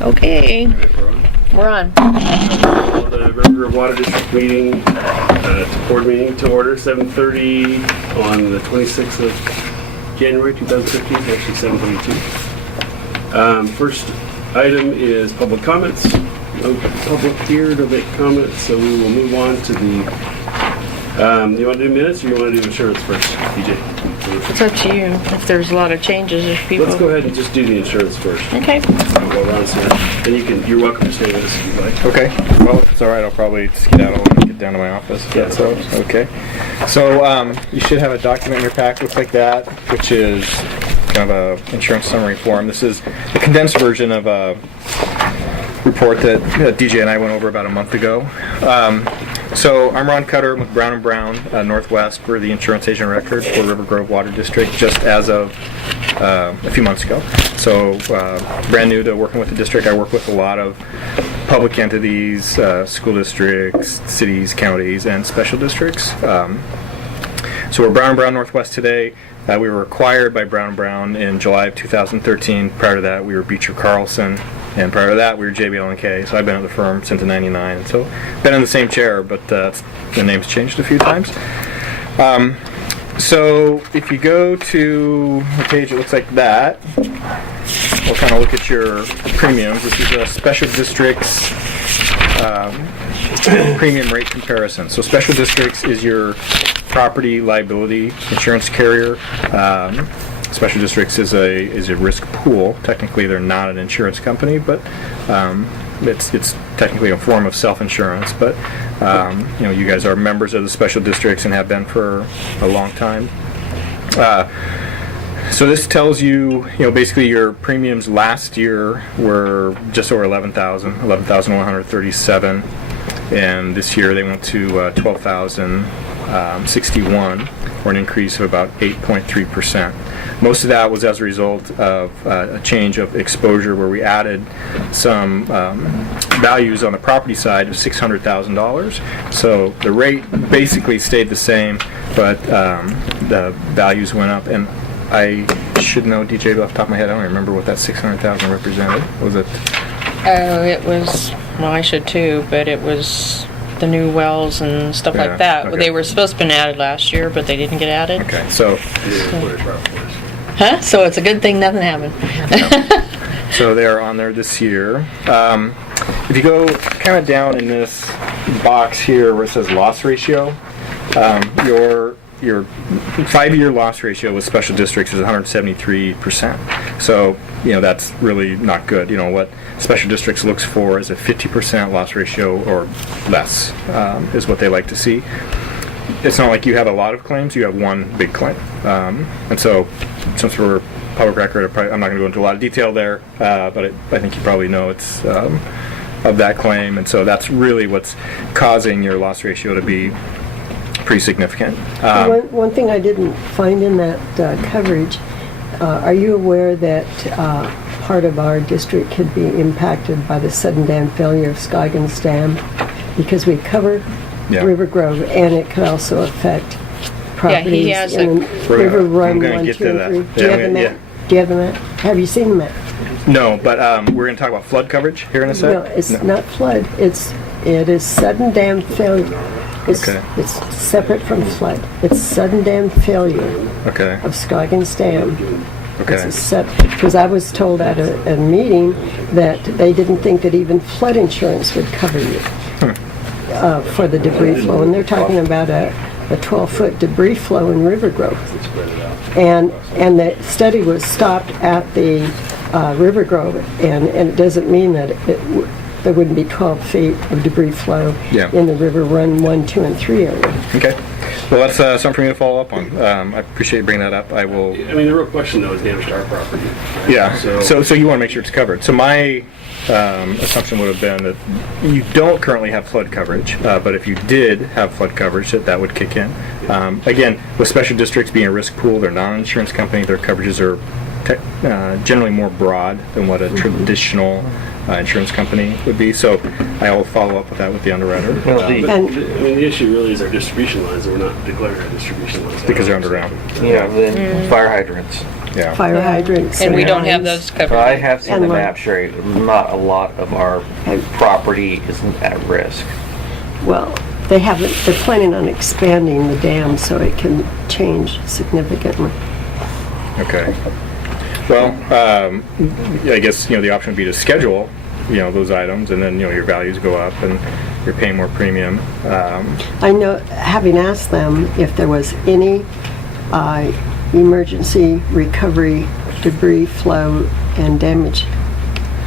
Okay, we're on. The Rivergrove Water District meeting, board meeting to order, 7:30 on the 26th of January 2015, actually 7:32. First item is public comments. No public here to make comments, so we will move on to the, you want to do minutes or you want to do insurance first, DJ? It's up to you. If there's a lot of changes, if people... Let's go ahead and just do the insurance first. Okay. While Ron's here. And you're welcome to stay with us if you'd like. Okay. Well, it's all right. I'll probably skedaddle and get down to my office. Yeah. So, okay. So, you should have a document in your pack, looks like that, which is kind of a insurance summary form. This is a condensed version of a report that DJ and I went over about a month ago. So I'm Ron Cutter with Brown & Brown Northwest. We're the insurance agent record for Rivergrove Water District just as of a few months ago. So brand new to working with the district. I work with a lot of public entities, school districts, cities, counties, and special districts. So we're Brown & Brown Northwest today. We were acquired by Brown & Brown in July of 2013. Prior to that, we were Beecher Carlson. And prior to that, we were JBL&K. So I've been at the firm since '99. So been in the same chair, but the name's changed a few times. So if you go to a page that looks like that, we'll kind of look at your premiums. This is a special districts premium rate comparison. So special districts is your property liability insurance carrier. Special districts is a risk pool. Technically, they're not an insurance company, but it's technically a form of self-insurance. But you guys are members of the special districts and have been for a long time. So this tells you, basically your premiums last year were just over 11,137, and this year they went to 12,061, or an increase of about 8.3%. Most of that was as a result of a change of exposure where we added some values on the property side of $600,000. So the rate basically stayed the same, but the values went up. And I should know, DJ, off the top of my head, I don't remember what that $600,000 represented. Was it? Oh, it was, well, I should too, but it was the new wells and stuff like that. Okay. They were supposed to have been added last year, but they didn't get added. Okay, so... Huh? So it's a good thing nothing happened. So they're on there this year. If you go kind of down in this box here where it says loss ratio, your 5-year loss ratio with special districts is 173%. So, that's really not good. What special districts looks for is a 50% loss ratio or less, is what they like to see. It's not like you have a lot of claims, you have one big claim. And so, since we're public record, I'm not going to go into a lot of detail there, but I think you probably know it's of that claim, and so that's really what's causing your loss ratio to be pretty significant. One thing I didn't find in that coverage, are you aware that part of our district could be impacted by the sudden dam failure of Scoggins Dam? Because we cover Rivergrove, and it could also affect properties in River Run 1, 2, and 3. Do you have the map? Do you have the map? Have you seen the map? No, but we're going to talk about flood coverage here in a second. No, it's not flood. It is sudden dam failure. It's separate from flood. It's sudden dam failure of Scoggins Dam. Okay. Because I was told at a meeting that they didn't think that even flood insurance would cover you for the debris flow. And they're talking about a 12-foot debris flow in Rivergrove. And the study was stopped at the Rivergrove, and it doesn't mean that there wouldn't be 12 feet of debris flow in the River Run 1, 2, and 3 area. Okay. Well, that's something for me to follow up on. I appreciate you bringing that up. I will... I mean, the real question, though, is damage to our property. Right? Yeah. So you want to make sure it's covered. So my assumption would have been that you don't currently have flood coverage, but if you did have flood coverage, that would kick in. Again, with special districts being a risk pool, they're not an insurance company, their coverages are generally more broad than what a traditional insurance company would be. So I will follow up with that with the underwriter. The issue really is our distribution lines, and we're not declaring our distribution lines. Because they're underground. Then fire hydrants. Yeah. fire hydrants. And we don't have lines. those covered. But I have seen And the like- map, Sherry. Not a lot of our property isn't at risk. Well, they're planning on expanding the dam so it can change significantly. Okay. Well, I guess, the option would be to schedule, those items, and then, your values go up and you're paying more premium. I know, having asked them if there was any emergency recovery, debris flow, and damage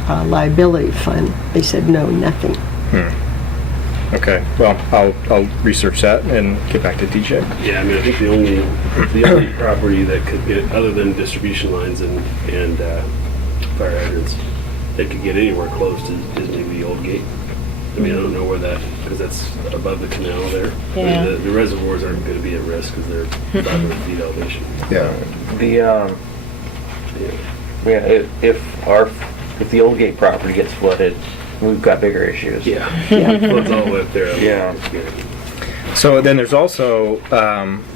liability fund, they said no, nothing. Okay. Well, I'll research that and get back to DJ. Yeah, I mean, I think the only property that could get, other than distribution lines and fire hydrants, that could get anywhere close is maybe the old gate. I mean, I don't know where that, because that's above the canal there. Yeah. The reservoirs aren't going to be at risk because they're 500 feet elevation. Yeah. If the old gate property gets flooded, we've got bigger issues. Yeah. Floods all the way up there. Yeah. So then there's also,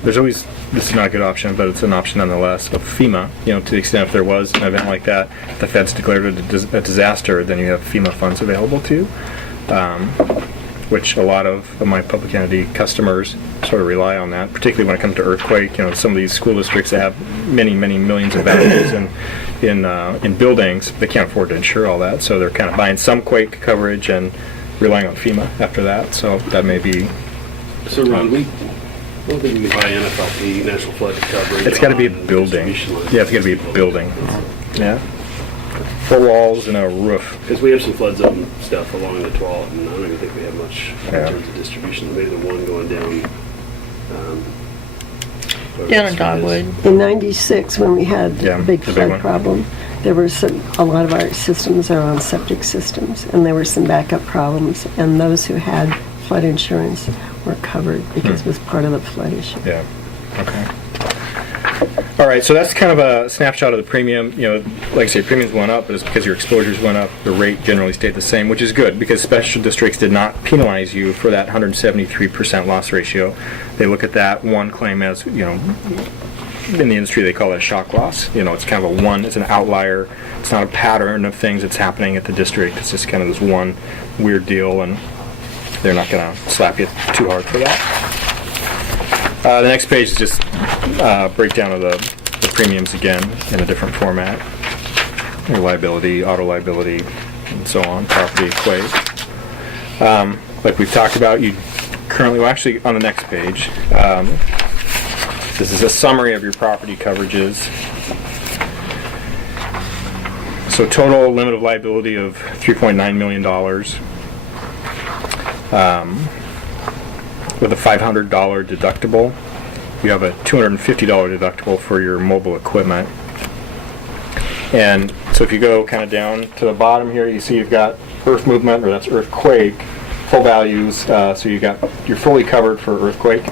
there's always, this is not a good option, but it's an option nonetheless, of FEMA. To the extent if there was an event like that, the feds declared it a disaster, then you have FEMA funds available to you, which a lot of my public entity customers sort of rely on that, particularly when it comes to earthquake. Some of these school districts that have many, many millions of values in buildings, they can't afford to insure all that, so they're kind of buying some quake coverage and relying on FEMA after that. So that may be. So Ron, I don't think we can buy NFLP, National Flood Coverage. It's got to be a on building. distribution lines. Yeah, it's got to be a building. Yeah. 4 walls and a roof. Because we have some flood zone stuff along the 12, and I don't even think we have much in Yeah. terms of distribution. Maybe the one going down. Down in Dogwood. In '96, when we had Yeah, the big the big flood one. problem, there were a lot of our systems are on septic systems, and there were some backup problems, and those who had flood insurance were covered because it was part of the flood issue. Yeah. Okay. All right, so that's kind of a snapshot of the premium. Like I say, premiums went up, but it's because your exposures went up. The rate generally stayed the same, which is good because special districts did not penalize you for that 173% loss ratio. They look at that one claim as, in the industry they call it a shock loss. It's kind of it's an outlier. It's not a pattern of things that's happening at the district. It's just kind of this one weird deal, and they're not going to slap you too hard for that. The next page is just a breakdown of the premiums again in a different format. Your liability, auto liability, and so on, property, quake. Like we've talked about, you currently, well actually on the next page, this is a summary of your property coverages. So total limit of liability of $3.9 million. With a $500 deductible. You have a $250 deductible for your mobile equipment. And so if you go kind of down to the bottom here, you see you've got earth movement, or that's earthquake, full values. So you're fully covered for earthquake,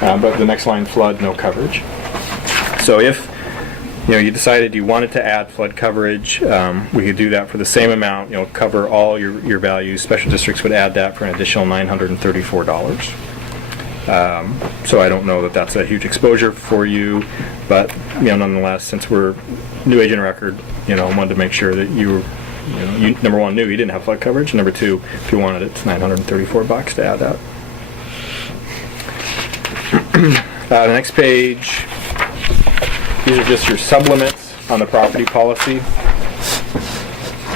but the next line, flood, no coverage. So if you decided you wanted to add flood coverage, we could do that for the same amount, cover all your values. Special districts would add that for an additional $934. So I don't know that that's a huge exposure for you, but nonetheless, since we're new agent record, I wanted to make sure that you number one, knew you didn't have flood coverage. Number two, if you wanted it, it's $934 to add that. The next page, these are just your sublimits on the property policy.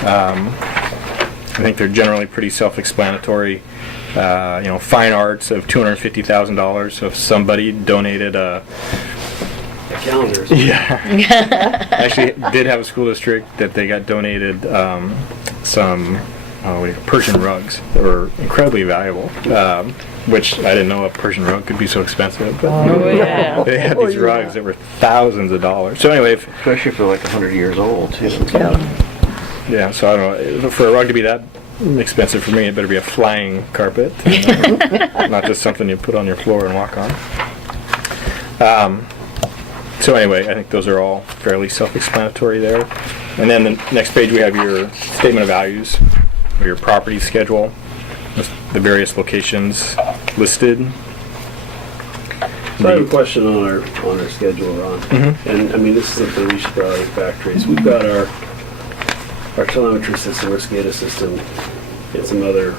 I think they're generally pretty self-explanatory. Fine arts of $250,000. So if somebody donated a calendars. Yeah. Actually, did have a school district that they got donated some Persian rugs that were incredibly valuable, which I didn't know a Persian rug could be so expensive. But Oh, yeah. they had these rugs that were thousands of dollars. So anyway, Especially for like 100 years old, too. yeah, so I don't know. For a rug to be that expensive for me, it better be a flying carpet, not just something you put on your floor and walk on. So anyway, I think those are all fairly self-explanatory there. And then the next page we have your statement of values, or your property schedule, with the various locations listed. And So I have a question on our schedule, Ron. And I mean, this is something we should probably backtrace. We've got our telemetry system, our SCADA system, and some other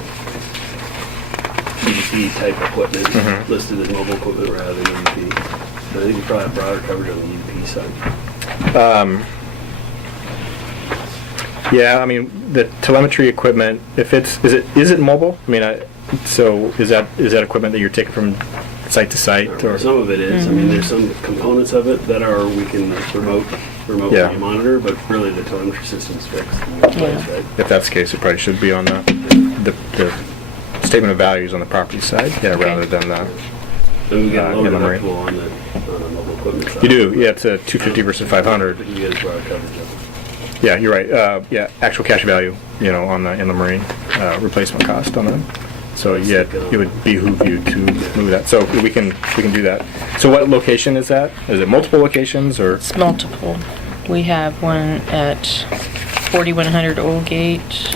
EVP type equipment listed as mobile equipment rather than EVP. I think we probably have broader coverage on the EVP side. Yeah, I mean, the telemetry equipment, if is it mobile? I mean, so is that equipment that you're taking from site to site? Or? Some of it is. I mean, there's some components of it that we can remotely Yeah. monitor, but really the telemetry system's fixed. Yeah. Right? If that's the case, it probably should be on the statement of values on the property side, rather than the. And we got a lower Marine. deductible on the mobile equipment side. You do, yeah. It's a 250 versus 500. But you guys broad coverage of it. Yeah, you're right. Yeah, actual cash value, on the in the Marine replacement cost on that. So yeah, it would behoove you to move that. So we can do that. So what location is that? Is it multiple locations or? It's multiple. We have one at 4100 Old Gate.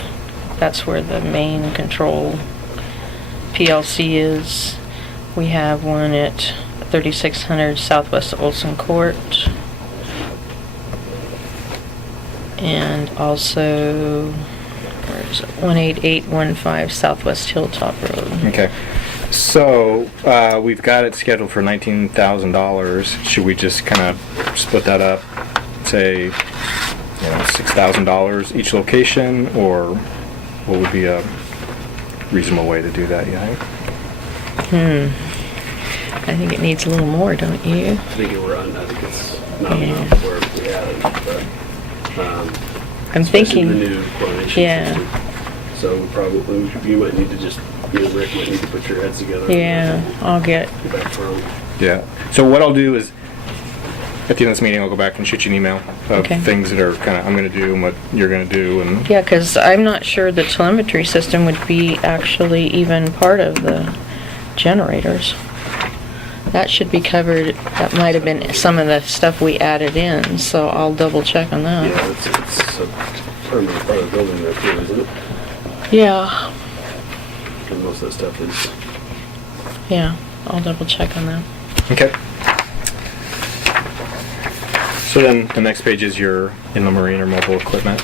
That's where the main control PLC is. We have one at 3600 Southwest Olson Court. And also, where is it? 18815 Southwest Hilltop Road. Okay. So we've got it scheduled for $19,000. Should we just kind of split that up, say, $6,000 each location, or what would be a reasonable way to do that? You think? I think it needs a little more, don't you? I think it's not enough where we had it, but I'm especially thinking. the new coordination Yeah. system. So you might need to just, you and Rick might need to put your heads together. Yeah, I'll get. Get back from. Yeah. So what I'll do is, at the end of this meeting, I'll go back and shoot you an email of Okay. things that are kind of I'm going to do and what you're going to do, and Yeah, because I'm not sure the telemetry system would be actually even part of the generators. That should be covered. That might have been some of the stuff we added in, so I'll double check on that. Yeah, it's a permanent part of the building there too, isn't it? Yeah, And most of that stuff is. yeah, I'll double check on that. okay. So then the next page is your inland marine or mobile equipment.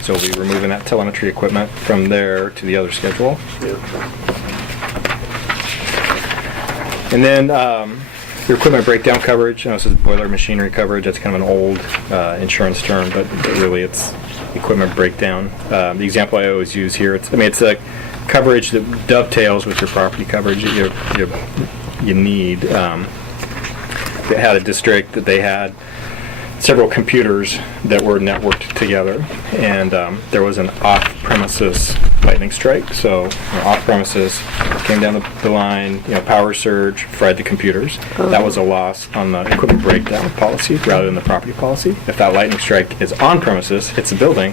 So we'll be removing that telemetry equipment from there to the other schedule. Yeah. And then your equipment breakdown coverage, this is boiler machinery coverage. That's kind of an old insurance term, but really it's equipment breakdown. The example I always use here, it's a coverage that dovetails with your property coverage that you need. They had a district that they had several computers that were networked together, and there was an off-premises lightning strike. So off-premises came down the line, power surge, fried the computers. That was a loss on the equipment breakdown policy rather than the property policy. If that lightning strike is on premises, hits the building,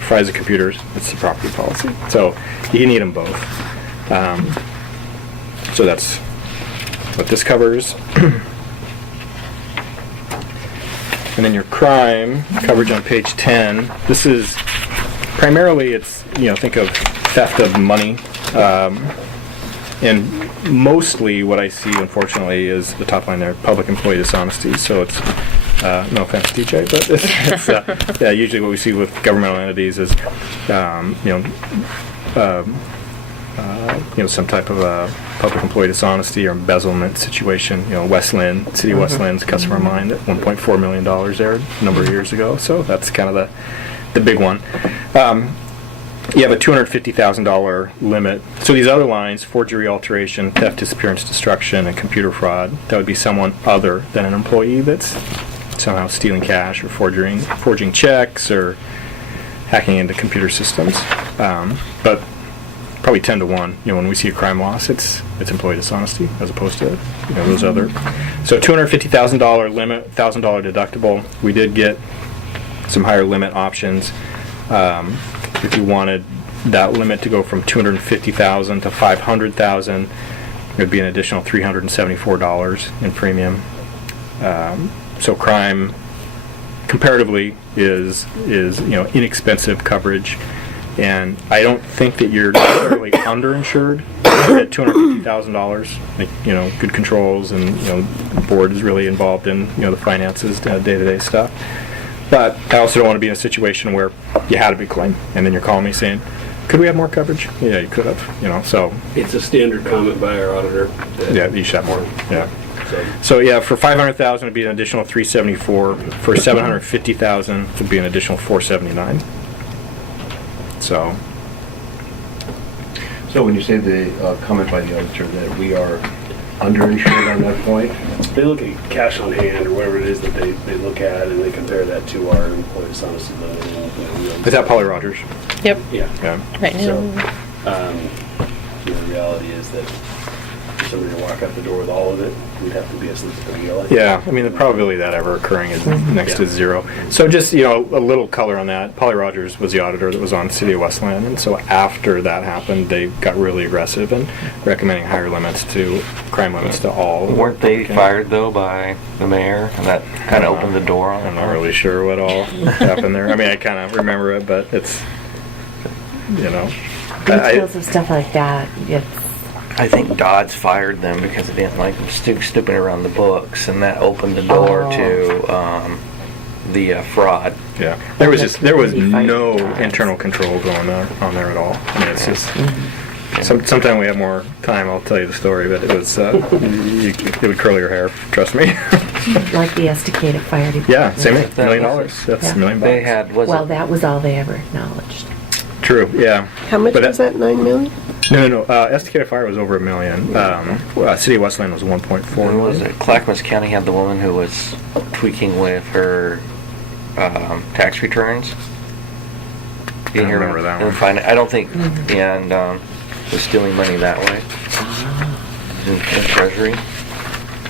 fries the computers, it's the property policy. So you need them both. So that's what this covers. And then your crime coverage on page 10. This is primarily, think of theft of money. And mostly what I see, unfortunately, is the top line there, public employee dishonesty. So it's, no offense, DJ, but it's usually what we see with governmental entities is, some type of public employee dishonesty or embezzlement situation. Westland, City of Westland's customer of mine at $1.4 million there a number of years ago. So that's kind of the big one. You have a $250,000 limit. So these other lines, forgery, alteration, theft, disappearance, destruction, and computer fraud, that would be someone other than an employee that's somehow stealing cash or forging checks or hacking into computer systems. But probably 10 to 1. When we see a crime loss, it's employee dishonesty as opposed to those other. So $250,000 limit, $1,000 deductible. We did get some higher limit options. If you wanted that limit to go from $250,000 to $500,000, it would be an additional $374 in premium. So crime, comparatively, is inexpensive coverage. And I don't think that you're necessarily underinsured at $250,000. Good controls, and the board is really involved in the finances, day-to-day stuff. But I also don't want to be in a situation where you had a big claim, and then you're calling me saying, "Could we have more coverage?" Yeah, you could have. So It's a standard comment by our auditor. That yeah, you should have more. Yeah. So, So yeah, for 500,000 it'd be an additional 374. For 750,000 it'd be an additional 479. So So when you say the comment by the auditor that we are underinsured on that point, they look at cash on hand or whatever it is that they look at, and they compare that to our employees' dishonesty limit. is that Polly Rogers? Yep, Yeah. Yeah. right So, now. the reality is that for somebody to walk out the door with all of it, we'd have to be asleep at the wheel. Yeah, I mean the probability of that ever occurring is next to Yeah. zero. So just a little color on that. Polly Rogers was the auditor that was on City of Westland, and so after that happened, they got really aggressive and recommending higher limits crime limits to all. Weren't they fired though by the mayor, and that kind of opened the door on it? I'm not really sure what all happened there. I mean, I kind of remember it, but it's Details of stuff like that. I think Dodds fired them because they didn't like them snooping around the books, and that opened the door to the fraud. Yeah, there was no internal control going on there at all. I mean, it's just sometime we have more time, I'll tell you the story. But it was it would curl your hair, trust me. Like the Estacada Fire Department. Yeah, same thing. That $1 million. was That's Yeah. $1 million. They had Well, that was all they ever acknowledged. True. Yeah. How much But was that, 9 million? No. Estacada Fire was over $1 million. City of Westland was 1.4 When was million. it? Clackamas County had the woman who was tweaking with her tax returns. I don't remember that one. I don't think, and was stealing money that way in the treasury.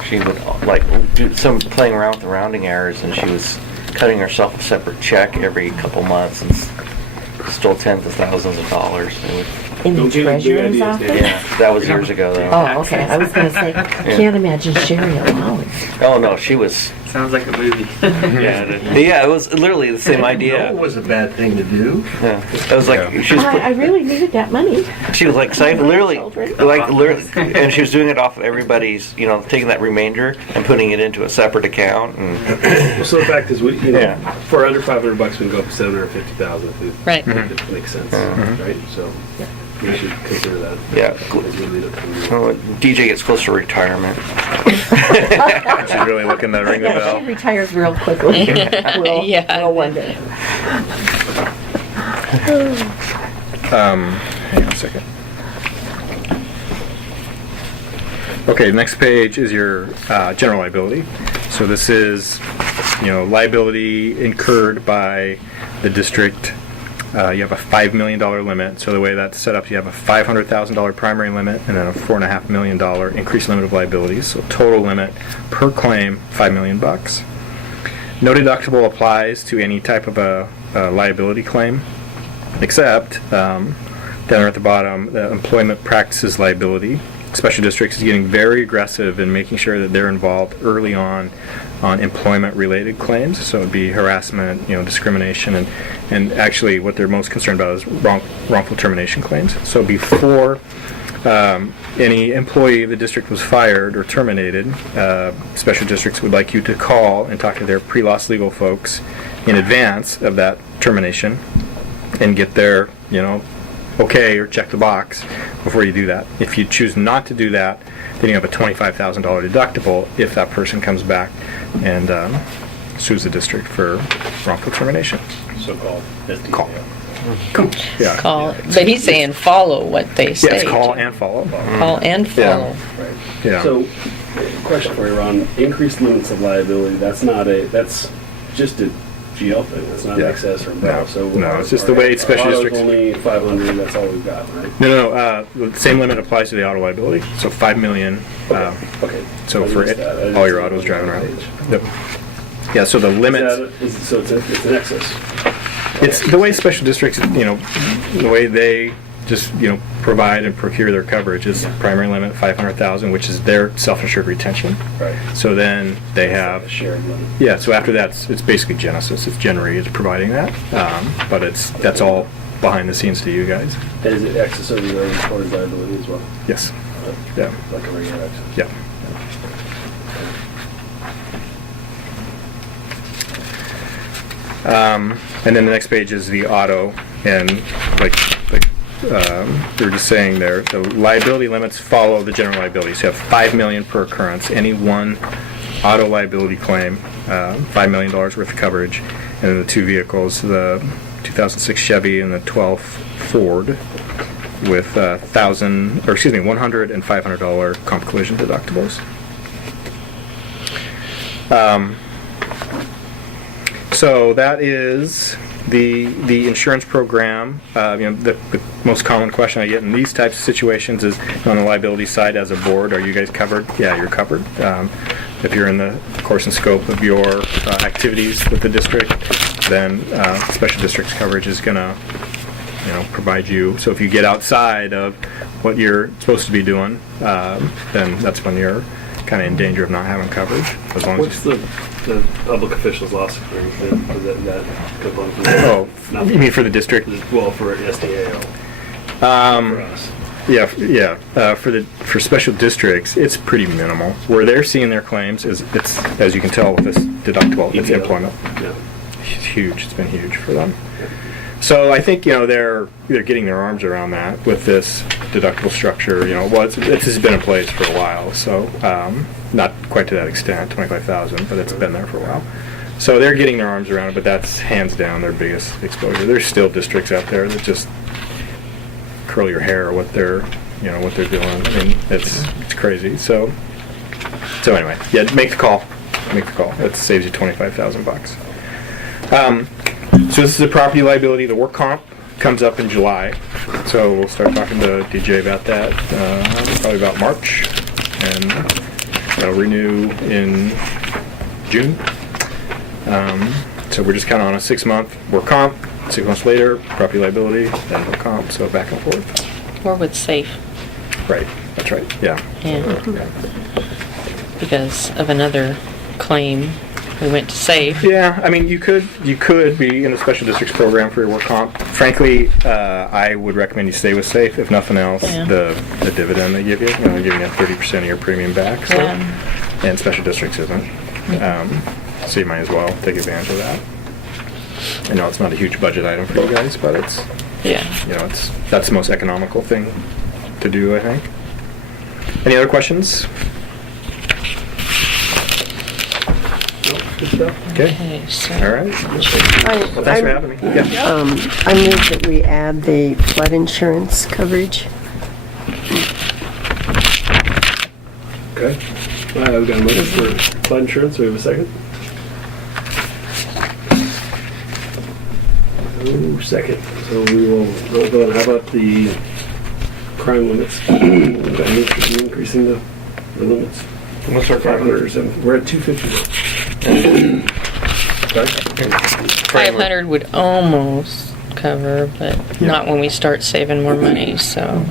She would do some playing around with the rounding errors, and she was cutting herself a separate check every couple months and stole tens of thousands of dollars. In the Don't get any big treasurer's ideas, office? Dan. Yeah, that was years ago though. Oh, okay. I was going to say, can't imagine Sherry allowing. Oh no, she was. Sounds like a movie. Yeah, it was literally the same no, idea. it was a bad thing to do. Yeah, it was like she was. I really needed that money. She was like literally, and she was doing it off of everybody's, taking that remainder and putting it into a separate account. And Well, so the fact is, Yeah. for under $500, we can go up to $750,000 if it Right. if it makes sense, right? So we should consider that. Yeah. As we lead up to the- well, DJ gets close to retirement. She's really looking to ring the Yeah, bell. she retires real quickly. We'll, Yeah. we'll wonder. Hang on a second. Okay, the next page is your general liability. So this is, liability incurred by the district. You have a $5 million limit. So the way that's set up, you have a $500,000 primary limit and then a $4.5 million increased limit of liabilities. So total limit per claim, $5 million. No deductible applies to any type of a liability claim, except down there at the bottom, the employment practices liability. Special districts is getting very aggressive in making sure that they're involved early on employment-related claims. So it'd be harassment, discrimination, and actually what they're most concerned about is wrongful termination claims. So before any employee of the district was fired or terminated, special districts would like you to call and talk to their pre-loss legal folks in advance of that termination and get their, okay or check the box before you do that. If you choose not to do that, then you have a $25,000 deductible if that person comes back and sues the district for wrongful termination. So-called SDA. Call. Yeah. Call, but he's saying follow what they say. Yes, call to. and follow. Call and follow. Right. Yeah. So, question for you, Ron. Increased limits of liability, that's just a GL thing. That's not Yeah. excess or No. above. So No, it's just the way special auto's districts- only 500, that's all we've got, right? No. The same limit applies to the auto liability. So $5 million. Okay. So I for missed that. I didn't all see your that autos on driving the around. page. Yep. Yeah. So the limits. So it's an excess. It's the way special districts, the way they just, provide and procure their coverage is primary limit 500,000, which is their self-insured retention. Right. So then they have, A shared limit. yeah. So after that, it's basically Genesis. It's Gen Re is providing that, but that's all behind the scenes to you guys. And is it excess over the employer's liability as well? Yes. Yeah. Like a regular excess? Yeah. And then the next page is the auto, and like we were just saying there, the liability limits follow the general liability. So you have $5 million per occurrence. Any one auto liability claim, $5 million worth of coverage, and then the two vehicles, the 2006 Chevy and the 12 Ford, with $100 and $500 comp collision deductibles. So that is the insurance program. The most common question I get in these types of situations is, on the liability side, as a board, are you guys covered? Yeah, you're covered. If you're in the course and scope of your activities with the district, then special districts coverage is going to provide you. So if you get outside of what you're supposed to be doing, then that's when you're kind of in danger of not having coverage. As long What's as the public officials loss occurrence for that component? Oh, you mean for the district? Well, for SDAO. For us. Yeah. For special districts, it's pretty minimal. Where they're seeing their claims is, it's, as you can tell with this deductible, it's employment. Yeah. It's huge. It's been huge for them. So I think they're getting their arms around that with this deductible structure. It has been in place for a while, so not quite to that extent, $25,000, but it's been there for a while. So they're getting their arms around it, but that's hands down their biggest exposure. There's still districts out there that just curl your hair what they're doing. I mean, it's crazy. So anyway, yeah, make the call. It saves you $25,000. So this is the property liability. The work comp comes up in July, so we'll start talking to DJ about that probably about March, and that'll renew in June. So we're just kind of on a 6-month work comp. 6 months later, property liability, then work comp. So back and forth. Or with safe. Right. That's right. Yeah. Because of another claim, we went to safe. Yeah, I mean, you could be in the special districts program for your work comp. Frankly, I would recommend you stay with safe. If nothing else, Yeah. the dividend they give you, they're giving you 30% of your premium back. So, Yeah. and special districts isn't. So you might as well take advantage of that. I know it's not a huge budget item for you guys, but it's that's the most economical thing to do, I think. Any other questions? Okay. So All right. Well, thanks for having me. Yeah. I move that we add the flood insurance coverage. Okay. We've got a motion for flood insurance. Do we have a second? Second. So we will go on. How about the crime limits? We've got an interest in increasing the limits. What's our 500 or something. We're at 250 now. Okay. 500 would almost cover, but not when we start saving more money, so,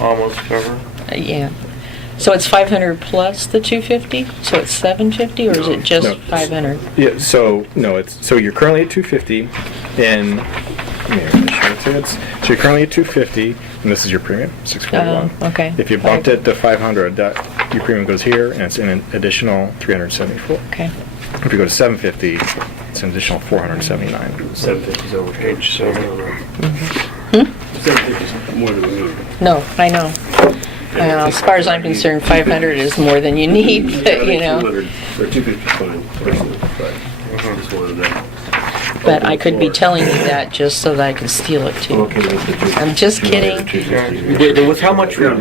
Almost cover. yeah. So it's 500 plus the 250? So it's 750, or is it just No. 500? Yeah, so no, so you're currently at 250, and so you're currently at 250, and this is your premium, 641. Okay. If you bumped it to 500, your premium goes here, and it's an additional 374. Okay. If you go to 750, it's an additional 479. 750 is over. Page 7. 750 is more than we need. No, I know. As far as I'm concerned, 500 is more than you need, I but, think 200 you know. or 250 is fine, personally, but just wanted to. But I could be telling you that just so that I can steal it too. Okay, with the two- I'm just kidding. With how much with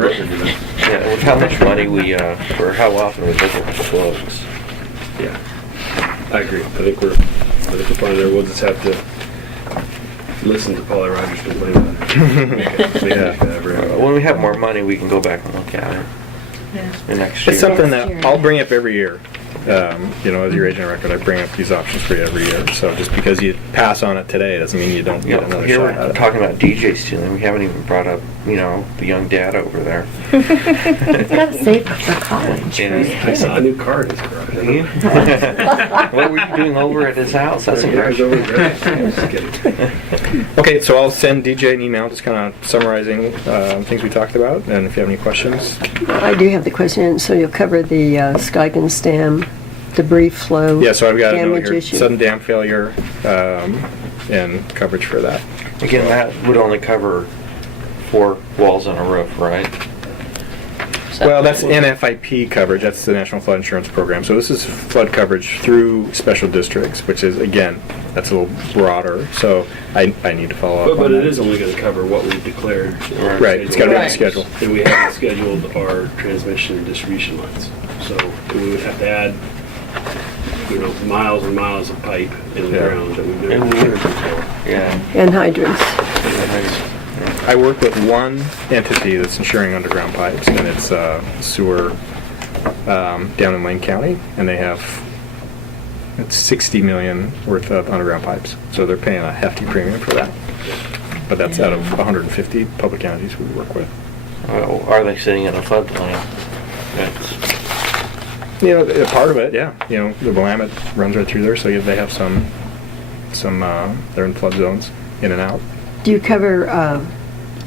how much money we or how often we look at the books. Yeah, I agree. I think we're fine there. We'll just have to listen to Paula Rogers complain about it. When we have more money, we can go back and look at it. The next year. It's something that I'll bring up every year. as your agent of record, I bring up these options for you every year. So just because you pass on it today doesn't mean you don't get another Here shot at we're it. talking about DJ stealing. We haven't even brought up, the young dad over there. Gotta save for college. for his I saw a kid. new car in his garage. I don't know. What were you doing over at his house? That's Yeah, I was impressive. over there. Just kidding. Okay, so I'll send DJ an email just kind of summarizing things we talked about, and if you have any questions. I do have the question, so you'll cover the Skygens Dam debris flow Yeah, so I've got a note damage here, issue? sudden dam failure, and coverage for that. Again, that would only cover 4 walls and a roof, right? Well, that's NFIP coverage, that's the National Flood Insurance Program. So this is flood coverage through special districts, which is, again, that's a little broader, so I need to follow up on But that. it is only going to cover what we've declared. Right, it's gotta be on the Right. schedule. And we haven't scheduled our transmission and distribution lines. So we would have to add, miles and miles of pipe in the Yeah. ground that we've never done before. Yeah. And hydrants. I work with one entity that's insuring underground pipes, and it's sewer down in Lane County, and they have it's 60 million worth of underground pipes. So they're paying a hefty premium for that. But that's out of 150 public entities we work with. Well, are they sitting in a floodplain? That's, A part of it, yeah. The Willamette runs right through there, so they have some they're in flood zones, in and out. Do you cover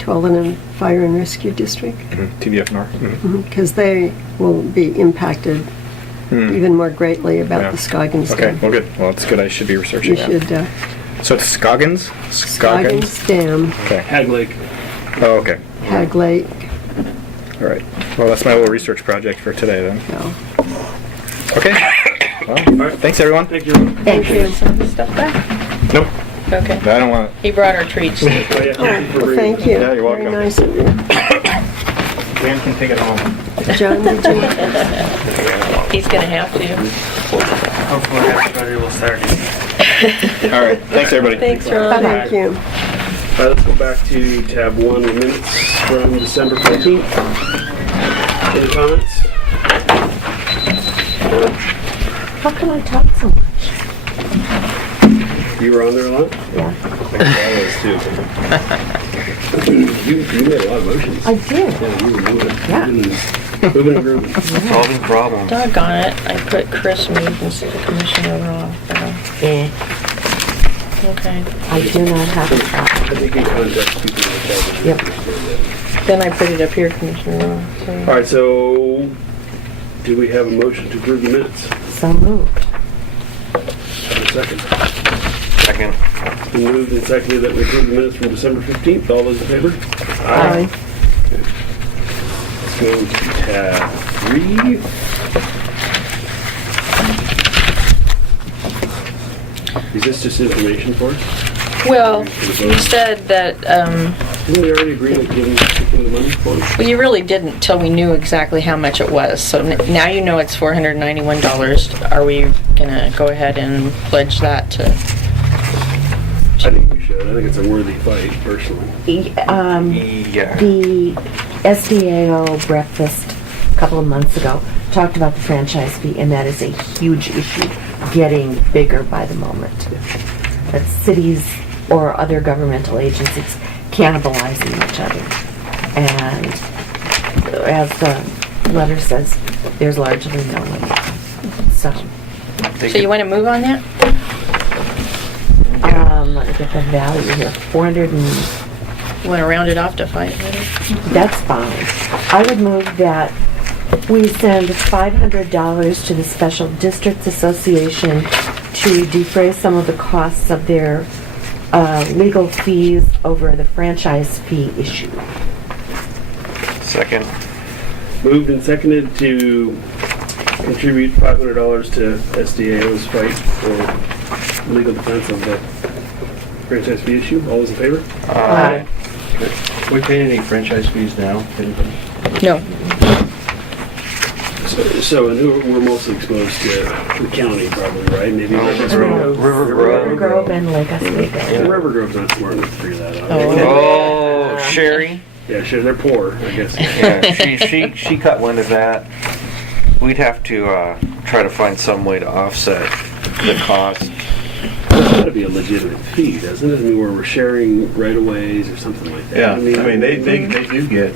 12 and Fire and Rescue District? TDFNR. Because they will be impacted even more greatly about Yeah. the Skygens Okay, Dam. well, good. Well, it's good. I should be researching You that. should, So it's Scoggins? Skygens Dam, Okay. Hag Lake. Oh, okay. Hag Lake, All right. Well, that's my little research project for today then. no. Okay. Well, thanks everyone. Thank you. Thank you. Send the stuff back? Nope. Okay. I don't want He brought our treats. Oh, yeah, thank you for Well, bringing thank it. you. Yeah, you're welcome. Very nice of you. Dan can take it home. John, did you? He's gonna have to. Hopefully everybody will start. All right. Thanks everybody. Thanks, Ron. Thank you. Let's go back to tab 1, the minutes from December 14th. Any comments? How come I talk so much? You were on there a lot? Yeah. I was too. You made a lot of motions. I did. Yeah, you were moving. Yeah. Moving and grooving. solving problems. Doggone it, I put Chris moved instead of Commissioner Roth. Eh, Okay. I do not have a problem. I think you contact people like that. Yep. Then I put it up here, Commissioner Roth. so- All right, so do we have a motion to approve the minutes? So moved. Have a second. Second. It's been moved and seconded that we approve the minutes from December 15th. All those in favor? Aye. Let's go to tab 3. Is this just information for us? Well, you said that, Didn't we already agree to give them the money for it? well, you really didn't till we knew exactly how much it was. So now you know it's $491. Are we gonna go ahead and pledge that to? I think we should. I think it's a worthy fight, personally. Yeah. The SDAO breakfast a couple of months ago talked about the franchise fee, and that is a huge issue, getting bigger by the moment. That cities or other governmental agencies cannibalizing each other. And as the letter says, there's largely no limit. So, So you wanna move on that? let me get the value here. 400 and You wanna round it off to 500? that's fine. I would move that we send $500 to the Special Districts Association to defray some of the costs of their legal fees over the franchise fee issue. Second. Moved and seconded to contribute $500 to SDAO's fight for legal defense of the franchise fee issue. All those in favor? Aye. We pay any franchise fees now? Anybody? No. So and we're mostly exposed to the county, probably, right? Maybe Rivergrove. Rivergrove and Lake Oswego. Rivergrove's not smart enough to figure that out. Oh, Sherry. Yeah, sure, they're poor, I guess. Yeah, she cut wind of that. we'd have to try to find some way to offset the cost. There's got to be a legitimate fee, doesn't it? I mean, where we're sharing right-of-ways or something like that. Yeah, I mean, they do get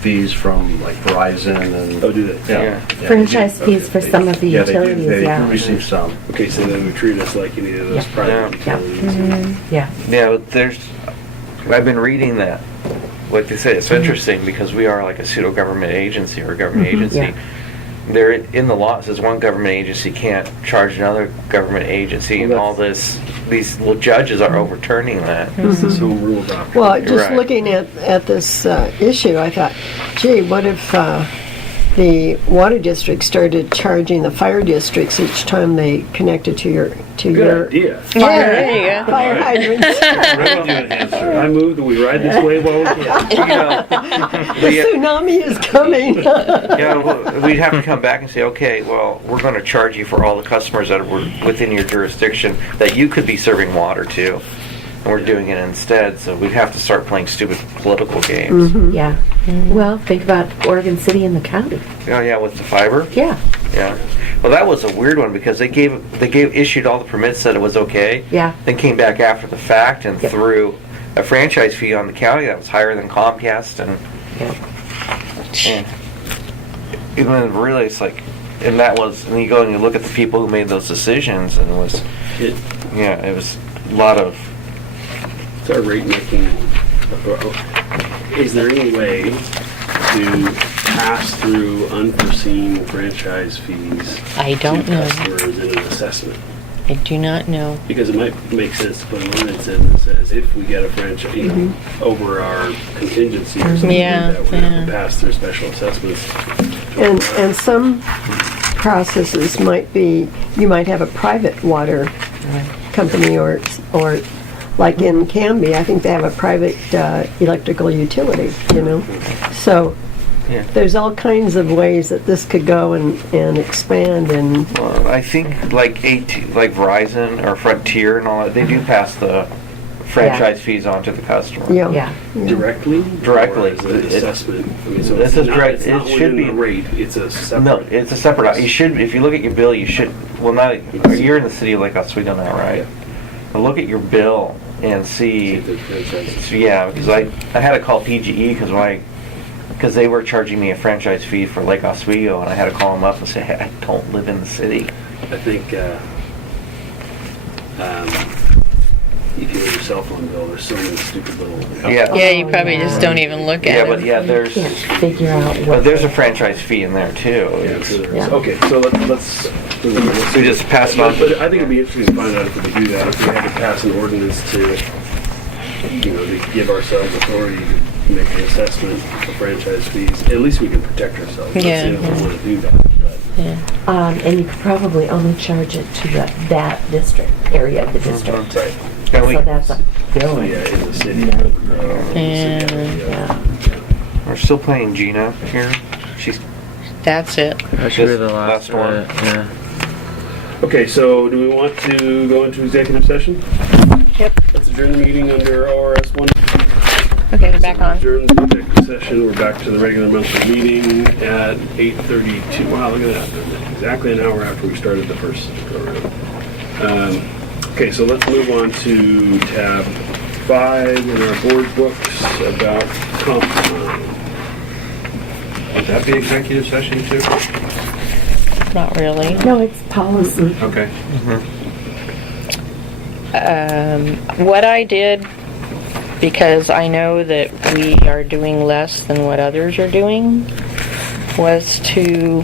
fees from like Verizon and. Oh, do they? Yeah. Franchise fees for some of the Yeah, they do. utilities, They yeah. receive some. Okay, so then we treat us like any of those Yeah. private Yeah. utilities. Yeah. Yeah, but I've been reading that. Like they say, it's interesting because we are like a pseudo-government agency or a government agency. Yeah. There in the law it says one government agency can't charge another government agency, and all this. These judges are overturning that. It's this home rule doctrine. Well, just Right. looking at this issue, I thought, gee, what if the water district started charging the fire districts each time they connected to your Good idea. Yeah, there you go. fire hydrants? Revenue enhancer. I move that we ride this wave while we can. You know, The tsunami is coming. we'd have to come back and say, okay, well, we're going to charge you for all the customers that were within your jurisdiction that you could be serving water to, and we're doing it instead. So we'd have to start playing stupid political games. Yeah. Well, think about Oregon City and the county. Oh yeah, with the fiber. Yeah. Yeah. Well, that was a weird one because they issued all the permits, said it was okay. Yeah. Then came back after the fact and Yep. threw a franchise fee on the county that was higher than Comcast, and then really it's like, and you go and you look at the people who made those decisions, and it was a lot of. It's our rate making. Is there any way to pass through unforeseen franchise fees I don't to know. customers in an assessment? I do not know. Because it might make sense to put an ordinance in that says if we get a franchise over our contingency or something Yeah, like that, we have to yeah. pass through special assessments. And some processes might be, you might have a private water company or like in Canby, I think they have a private electrical utility, you know? So Yeah. there's all kinds of ways that this could go and expand and, Well, I think like like Verizon or Frontier and all that, they do pass the franchise fees on to the customer. you know. Yeah. Directly? Directly. Or is it assessment? I mean, so This it's is not, direct- it's not it should within be- the rate, it's a separate. No, it's a separate. You should, if you look at your bill, you should. Well, not you're in the city of Lake Oswego now, right? But look at your bill and see. The franchise. Yeah, because I had to call PGE because they were charging me a franchise fee for Lake Oswego, and I had to call them up and say, hey, I don't live in the city. I think if you look at your cell phone bill, there's so many stupid little. Yeah. Yeah, you probably just don't even look Yeah, at but it. yeah, there's Can't figure out what. there's a franchise fee in there too. Yeah, It's- so there is. Yeah. Okay, so let's We just pass it on. But I think it'd be interesting to find out if we could do that, if we had to pass an ordinance to give ourselves authority to make an assessment for franchise fees. At least we can protect ourselves. Let's Yeah. say if we want to do that. But Yeah. And you could probably only charge it to that district, area of the district. right. And we, So that's a So billing. yeah, in the city. Yeah. we're still playing Gina here. She's That's it. That should be This the last last one. Yeah. Okay, so do we want to go into executive session? Yep. Let's adjourn the meeting under ORS 1. Okay, we're back on. Adjourn the executive session. We're back to the regular monthly meeting at 8:32. Wow, look at that. Exactly an hour after we started the first go-around. Okay, so let's move on to tab 5 in our board books about comp time. Would that be executive session too? Not really. No, it's policy. Okay. What I did, because I know that we are doing less than what others are doing, was to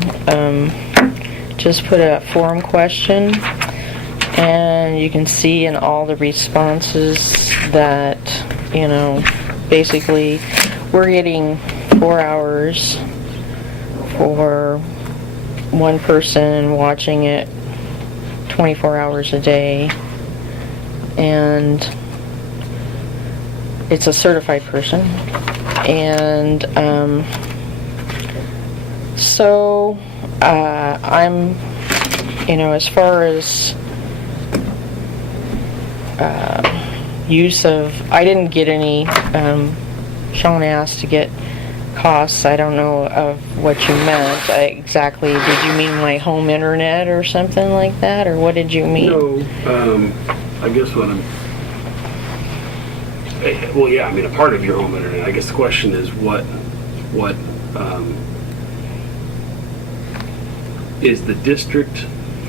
just put a forum question, and you can see in all the responses that, basically we're getting 4 hours for one person watching it 24 hours a day, and it's a certified person, and so I'm, as far as use of, I didn't get any, Sean asked to get costs, I don't know of what you meant exactly. Did you mean my home internet or something like that, or what did you mean? No, I guess what I'm, well, yeah, I mean, a part of your home internet. I guess the question is is the district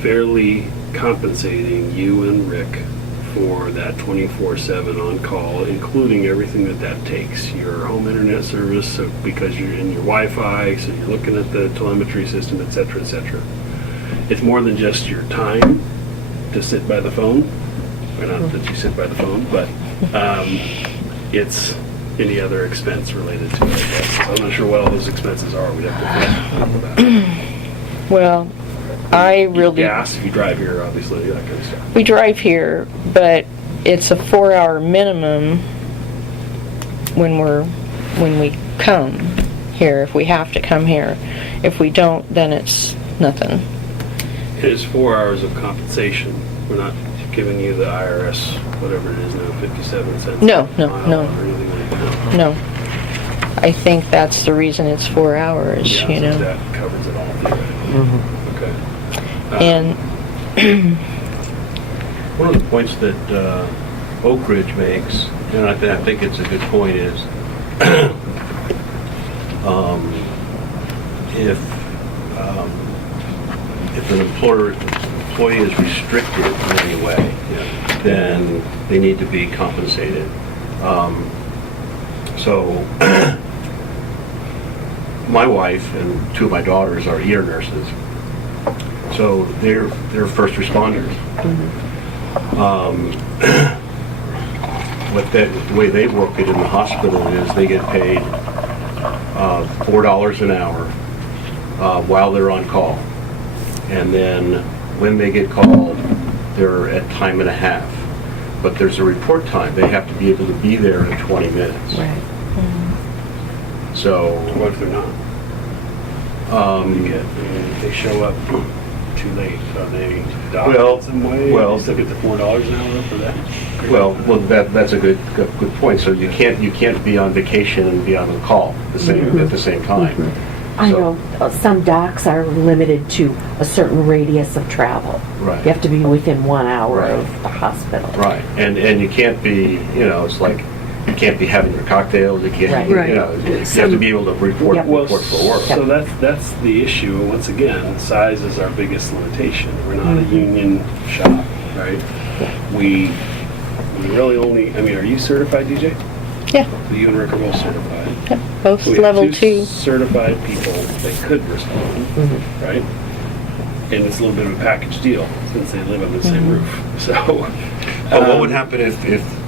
fairly compensating you and Rick for that 24/7 on call, including everything that takes, your home internet service, so because you're in your Wi-Fi, so you're looking at the telemetry system, et cetera, et cetera. It's more than just your time to sit by the phone, or not that you sit by the phone, but it's any other expense related to it, I guess. So I'm not sure what all those expenses are. We'd have to think about it. Well, I really... Gas, if you drive here, obviously, that kind of stuff. We drive here, but it's a 4-hour minimum when we come here, if we have to come here. If we don't, then it's nothing. It is 4 hours of compensation. We're not giving you the IRS, whatever it is now, 57 cents. No, a no, mile no. Or anything like that. No. I think that's the reason it's 4 hours, Yeah, you so know. that covers it all theoretically. Okay. And One of the points that Oak Ridge makes, and I think it's a good point, is if an employee is restricted in any way, then they need to be compensated. So my wife and 2 of my daughters are ER nurses, so they're first responders. The way they work it in the hospital is they get paid $4 an hour while they're on call, and then when they get called, they're at time and a half. But there's a report time. They have to be able to be there in 20 minutes. Right. So what if they're not? If they show up too late, are they docked in some way? Well, you still get the $4 an hour for that? Well, that's a good point. So you can't be on vacation and be on the call at the same time. I know some docks are limited to a certain radius of travel. Right. You have to be within 1 hour Right. of the hospital. Right, and you can't be, it's like, you can't be having your cocktails, you can't, Right. you have to be able to report Yep. for work. So that's the issue. And once again, size is our biggest limitation. We're not a union shop, right? We really only, I mean, are you certified, DJ? yeah, So you and Rick are both certified. yeah, both So we have level 2 2. certified people that could respond, right? And it's a little bit of a package deal since they live on the same roof. So, But what would happen if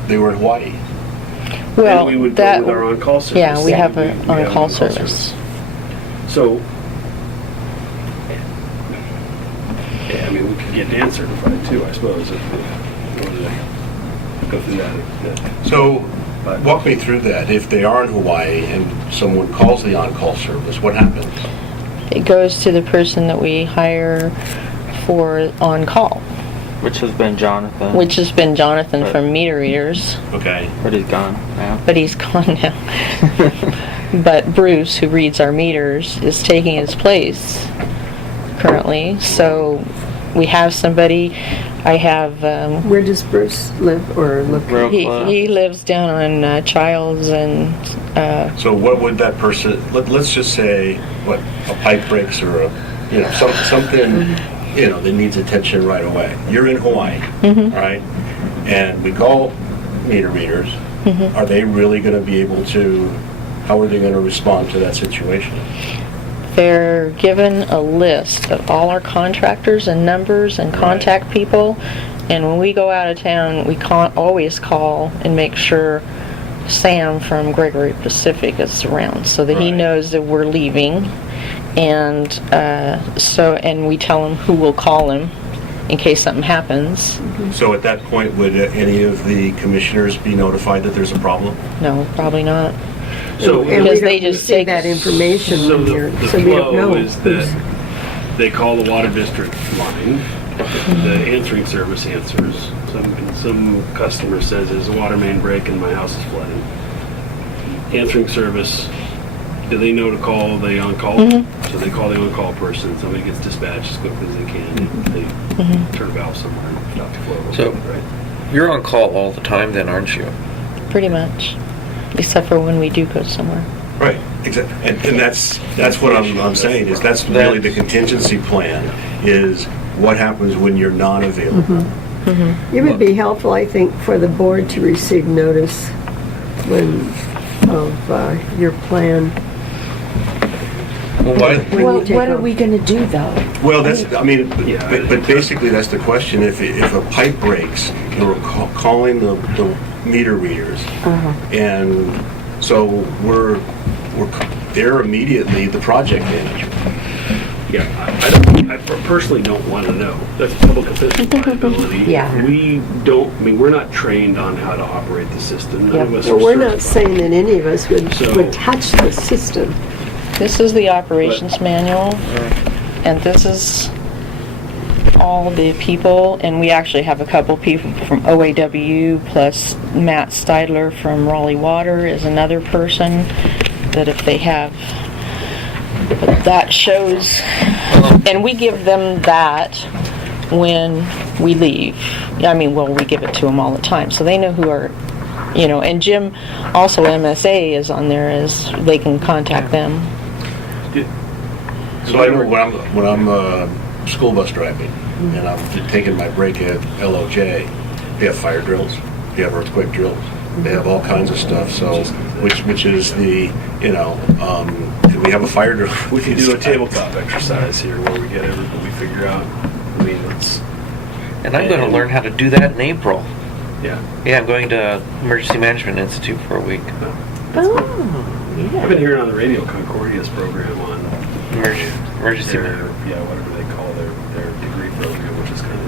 they were in Hawaii? Well, we would that go with our on-call service. yeah, we have We an have on-call service. So, yeah, I mean, we could get Dan certified too, I suppose, if we wanted to go through that. So, walk me through that. If they are in Hawaii and someone calls the on-call service, what happens? It goes to the person that we hire for on-call, Which has been Jonathan. which has been Jonathan from Meter Readers, Okay. But he's gone now. but he's gone now. But Bruce, who reads our meters, is taking his place currently. So we have somebody. I have. Where does Bruce live or look? Real He close. lives down on Childs and. So what would that person, let's just say, a pipe breaks or something, that needs attention right away. You're in Hawaii, right? And we call meter readers. Are they really going to be able to, how are they going to respond to that situation? They're given a list of all our contractors and numbers and contact people, and when we go out of town, we always call and make sure Sam from Gregory Pacific is around, so that he Right. knows that we're leaving, and and we tell him who will call him in case something happens. So at that point, would any of the commissioners be notified that there's a problem? No, probably not. So, And we Because don't they just receive take- that information so when the you're, so we don't flow know. is that they call the water district line. The answering service answers. Some customer says there's a water main break and my house is flooding. Answering service do they know to call the on-call? Mhm. So they call the on-call person, somebody gets dispatched as quickly as they can, and they turn a valve somewhere and stop the flow. So- Right? You're on call all the time then, aren't you? Pretty much, except for when we do go somewhere. Right, exactly. And that's what I'm saying, is that's really the contingency plan, is what happens when you're not available. It would be helpful, I think, for the board to receive notice of your plan. Well, why, When Well, you take what are off. we gonna do though? Well, that's, I mean, Yeah. but basically, that's the question. If a pipe breaks, and we're calling the meter readers, and so they're immediately the project manager. Yeah, I personally don't want to know. That's public official liability. Yeah. We don't, I mean, we're not trained on how to operate the system. None of us Well, are we're not certified. saying that any of us would So- touch the system. This is the operations manual, and this is all the people, and we actually have a couple people from OAW, plus Matt Steidler from Raleigh Water is another person, that if they have, but that shows, and we give them that when we leave. I mean, well, we give it to them all the time, so they know who are, and Jim, also MSA is on there, as they can contact them. So I know when I'm school bus driving, and I'm taking my break at LOJ, they have fire drills, they have earthquake drills, they have all kinds of stuff. So, which is the, and we have a fire drill. We can do a tabletop exercise here where we get everything we figure out. I mean, it's, and I'm going to learn how to do that in April. yeah. Yeah, I'm going to Emergency Management Institute for a week. I've been hearing on the radio Concordia's program on Emergency their, Management. whatever they call their degree program, which is kind of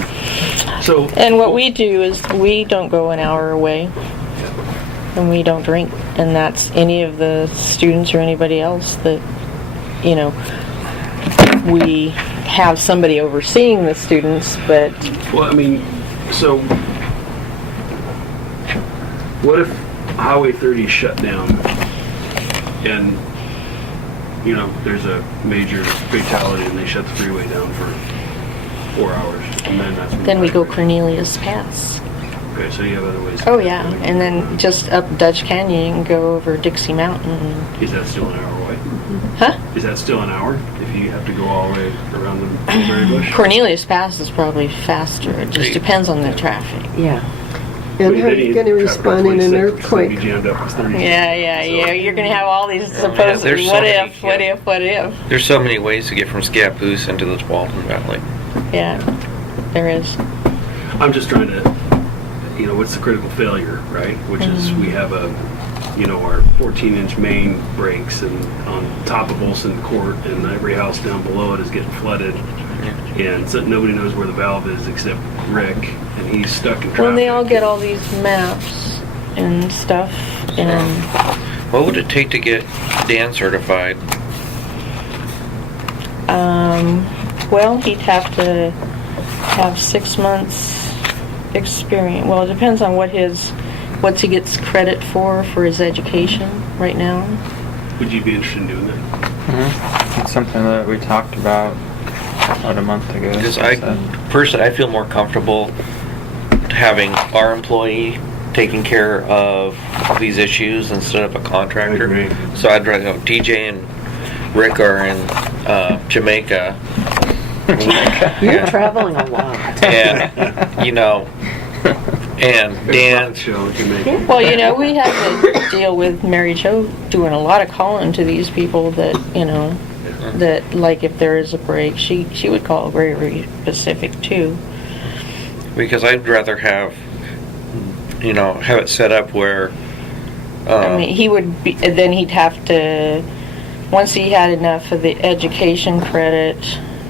interesting. So. And what we do is we don't go an hour away, and we don't drink, and that's any of the students or anybody else that, we have somebody overseeing the students, but Well, I mean, so what if Highway 30 is shut down and, there's a major fatality and they shut the freeway down for 4 hours, and then that's when then we the go pipe Cornelius Pass. breaks. Okay, so you have other ways. Oh yeah, and then just up Dutch Canyon and go over Dixie Mountain. Is that still an hour away? Huh? Is that still an hour if you have to go all the way around the Mulberry Bush? Cornelius Pass is probably faster. It just depends on the traffic. Yeah. And how are you going to respond in an earthquake? Jammed up with 30. Yeah. You're gonna have all these supposed there's so what many, if, what if. There's so many ways to get from Scappoose into the Walton Valley. Yeah, there is. I'm just trying to, what's the critical failure, right? Which is we have our 14-inch main breaks, and on top of Olson Court, and every house down below it is getting flooded, and so nobody knows where the valve is except Rick, and he's stuck in traffic. Well, they all get all these maps and stuff, and What would it take to get Dan certified? well, he'd have to have 6 months experience. Well, it depends on what he gets credit for his education right now. Would you be interested in doing that? It's something that we talked about a month ago. Because so personally, I feel more comfortable having our employee taking care of these issues instead of a contractor. I agree. So I'd rather, TJ and Rick are in Jamaica. You're traveling a lot. And, and Dan, Show in Jamaica. Well, we had to deal with Mary Jo doing a lot of calling to these people that, that like if there is a break, she would call very, very specific too. because I'd rather have it set up where I mean, he would be, then he'd have to, once he had enough of the education credit,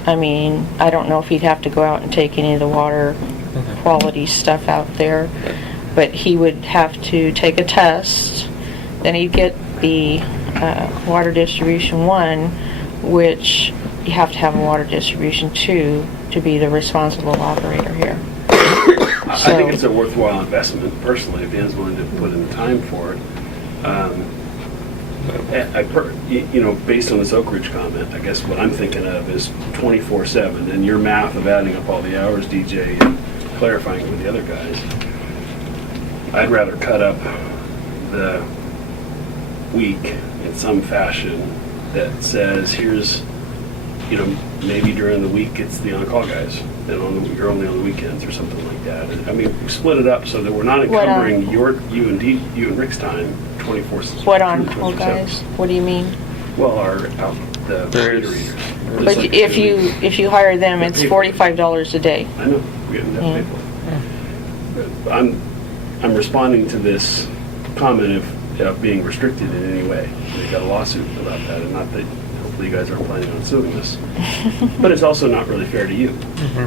I mean, I don't know if he'd have to go out and take any of the water quality stuff out there, but he would have to take a test, then he'd get the water distribution 1, which you have to have a water distribution 2 to be the responsible operator here. I think it's a worthwhile investment, personally, if Dan's willing to put in the time for it. Based on this Oak Ridge comment, I guess what I'm thinking of is 24/7, and your math of adding up all the hours, DJ, and clarifying with the other guys. I'd rather cut up the week in some fashion that says, here's, maybe during the week it's the on-call guys, and you're only on the weekends or something like that. I mean, we split it up so that we're not encumbering you and Rick's time 24/7. What on-call guys? What do you mean? Well, the There's- readers. But if you hire them, it's $45 a day. I know, we haven't got paid for it. I'm responding to this comment of being restricted in any way. We got a lawsuit about that, and not that, hopefully you guys aren't planning on suing us. But it's also not really fair to you,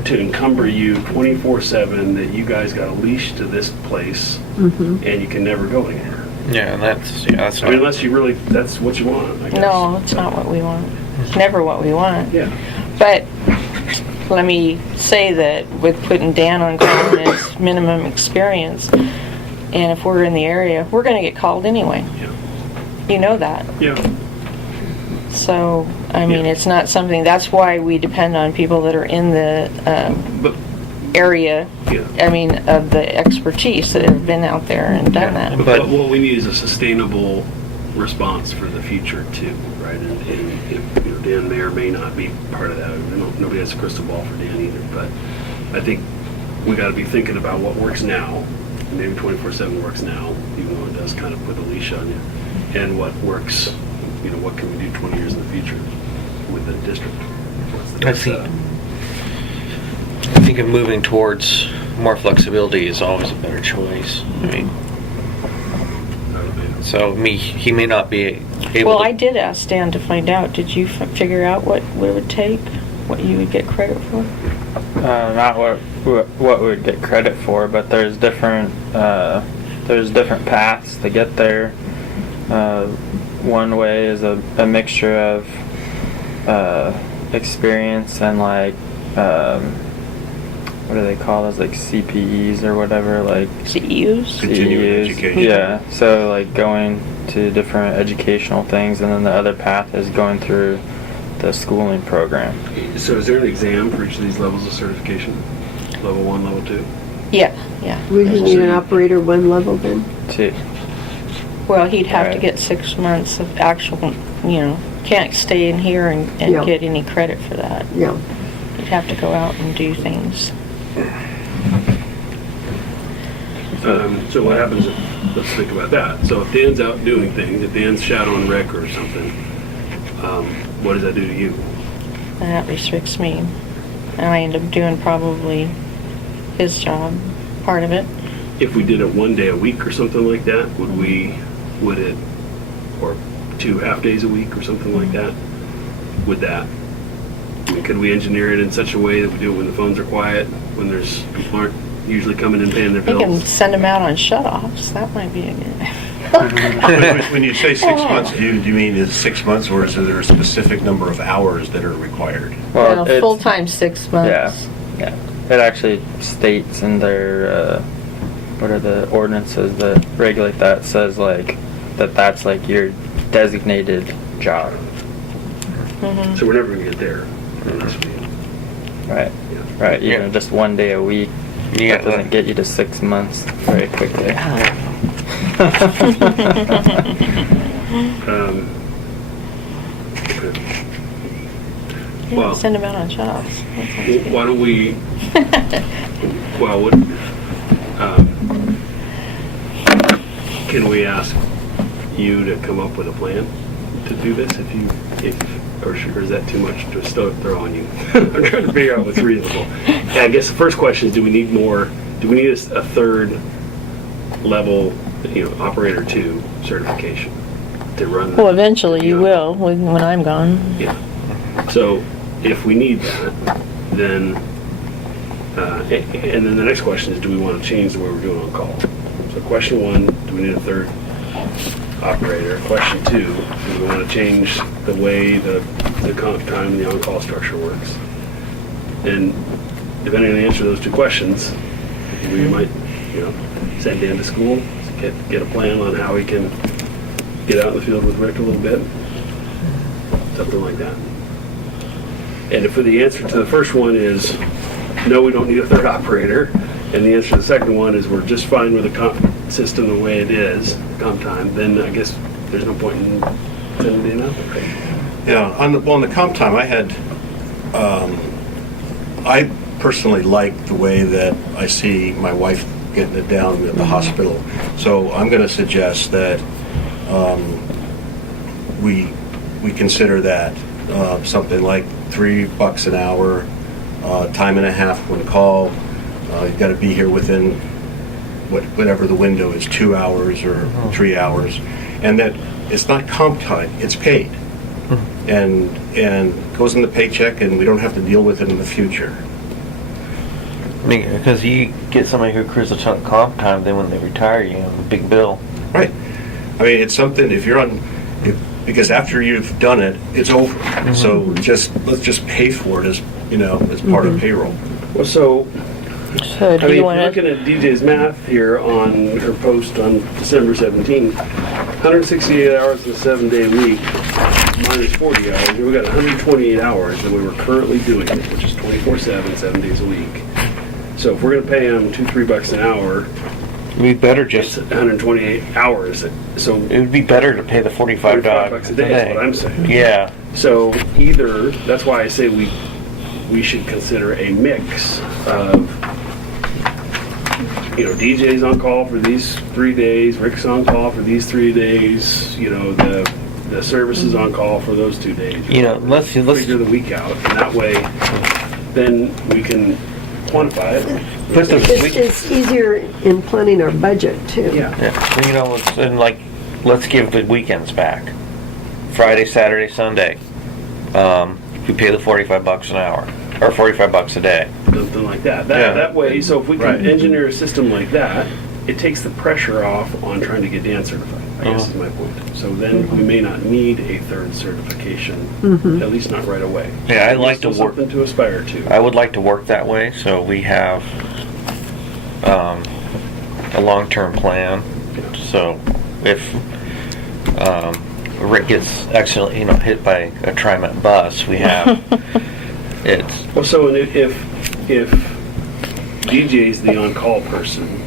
to encumber you 24/7, that you guys got a leash to this place, and you can never go anywhere. Yeah, that's I mean, unless you really, that's what you want, I guess. No, it's not what we want. It's never what we want. Yeah. But let me say that with putting Dan on call and his minimum experience, and if we're in the area, we're going to get called anyway. Yeah. You know that. Yeah. So, I mean, it's not something, that's why we depend on people that are in the But, area, yeah. I mean, of the expertise that have been out there and done that. But what we need is a sustainable response for the future too, right? And if, Dan may or may not be part of that. Nobody has a crystal ball for Dan either. But I think we got to be thinking about what works now. Maybe 24/7 works now, even though it does kind of put a leash on you. And what works, what can we do 20 years in the future with the district? What's the best setup? I think of moving towards more flexibility is always a better choice. I mean, so he may not be able Well, to. I did ask Dan to find out. Did you figure out what it would take? What you would get credit for? Not what we would get credit for, but there's different paths to get there. One way is a mixture of experience and what do they call those, CPEs or whatever, CEUs? Continuing CEUs. education. Yeah, so going to different educational things, and then the other path is going through the schooling program. So is there an exam for each of these levels of certification? Level 1, level 2? Yeah. Would you need an operator 1 level then? Too. Well, he'd have to Right. get 6 months of actual, can't stay in here and Yeah. get any credit for that. Yeah. You'd have to go out and do things. So what happens if, let's think about that. So if Dan's out doing things, if Dan's shadowing Rick or something, what does that do to you? And that restricts me. And I end up doing probably his job, part of it. If we did it 1 day a week or something like that, would it, or 2 half days a week or something like that? Would that, could we engineer it in such a way that we do it when the phones are quiet, when people aren't usually coming and paying their I can bills? send them out on shut-offs. That might be a good. When you say 6 months, do you mean is 6 months, or is there a specific number of hours that are required? Well, it's- full-time 6 months. Yeah. It actually states in their what are the ordinances that regulate that, says that's your designated job. So we're never gonna get there unless we, Right. yeah. Right. Yeah. Just 1 day a week. Yeah, That doesn't get you to 6 months very quickly. Okay. Yeah, Well- send them out on shut-offs. That sounds good. Why don't we, can we ask you to come up with a plan to do this or is that too much to still throw on you? I'm trying to figure out what's reasonable. Yeah, I guess the first question is, do we need a third level, operator 2 certification to run? Well, eventually you will, when I'm gone. Yeah. So if we need that, then, and then the next question is, do we want to change the way we're doing on call? So question 1, do we need a third operator? Question 2, do we want to change the way the comp time and the on-call structure works? And depending on the answer to those 2 questions, we might, send Dan to school, get a plan on how he can get out in the field with Rick a little bit, something like that. And if the answer to the first one is, no, we don't need a third operator, and the answer to the second one is we're just fine with the comp system the way it is, comp time, then I guess there's no point in sending it in out there. Yeah, on the comp time, I personally like the way that I see my wife getting it down at the hospital. So I'm going to suggest that we consider that something like $3 an hour, time and a half when call. You've got to be here within whatever the window is, 2 hours or 3 hours, and that it's not comp time; it's paid, and goes in the paycheck, and we don't have to deal with it in the future. Because you get somebody who accrues a ton of comp time, then when they retire, you have a big bill. Right. I mean, it's something, if you're on, because after you've done it, it's over. So let's just pay for it as part of payroll. Well, so So I do mean, you if want you're to? looking at DJ's math here on her post on December 17th, 168 hours in a 7-day week minus 40 hours, we've got 128 hours that we were currently doing, which is 24/7, 7 days a week. So if we're going to pay them $2-3 an hour, It'd be better it's just. 128 hours. So It would be better to pay the $45 $45 a day is what I'm saying. Yeah. So either, that's why I say we should consider a mix of, DJ's on call for these 3 days, Rick's on call for these 3 days, the service is on call for those 2 days. Let's Figure the week out, and that way, then we can quantify it. put the. It's easier in planning our budget too. Yeah. Let's give the weekends back. Friday, Saturday, Sunday. We pay the $45 an hour or $45 a day. Something like that. Yeah. That way, so if we can Right. engineer a system like that, it takes the pressure off on trying to get Dan certified, I guess is my point. So then we may not need a third certification, at least not right away. Yeah, I'd like to Still work. something to aspire to. I would like to work that way, so we have a long-term plan. So if Rick gets accidentally, hit by a TriMet bus, we have it's. Well, so if DJ's the on-call person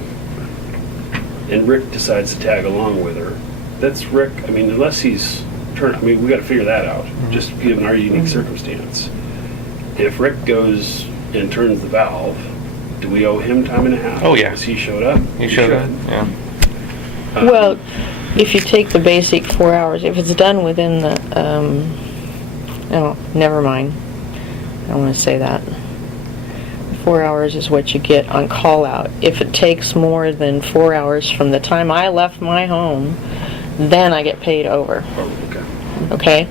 and Rick decides to tag along with her, that's Rick. I mean, unless he's we got to figure that out. Just given our unique circumstance, if Rick goes and turns the valve, do we owe him time and a half? Oh, yeah. Because he showed up. You showed up. should. Yeah. Well, if you take the basic 4 hours, if it's done within the, never mind. I don't want to say that. 4 hours is what you get on call out. If it takes more than 4 hours from the time I left my home, then I get paid over. Oh, okay. Okay?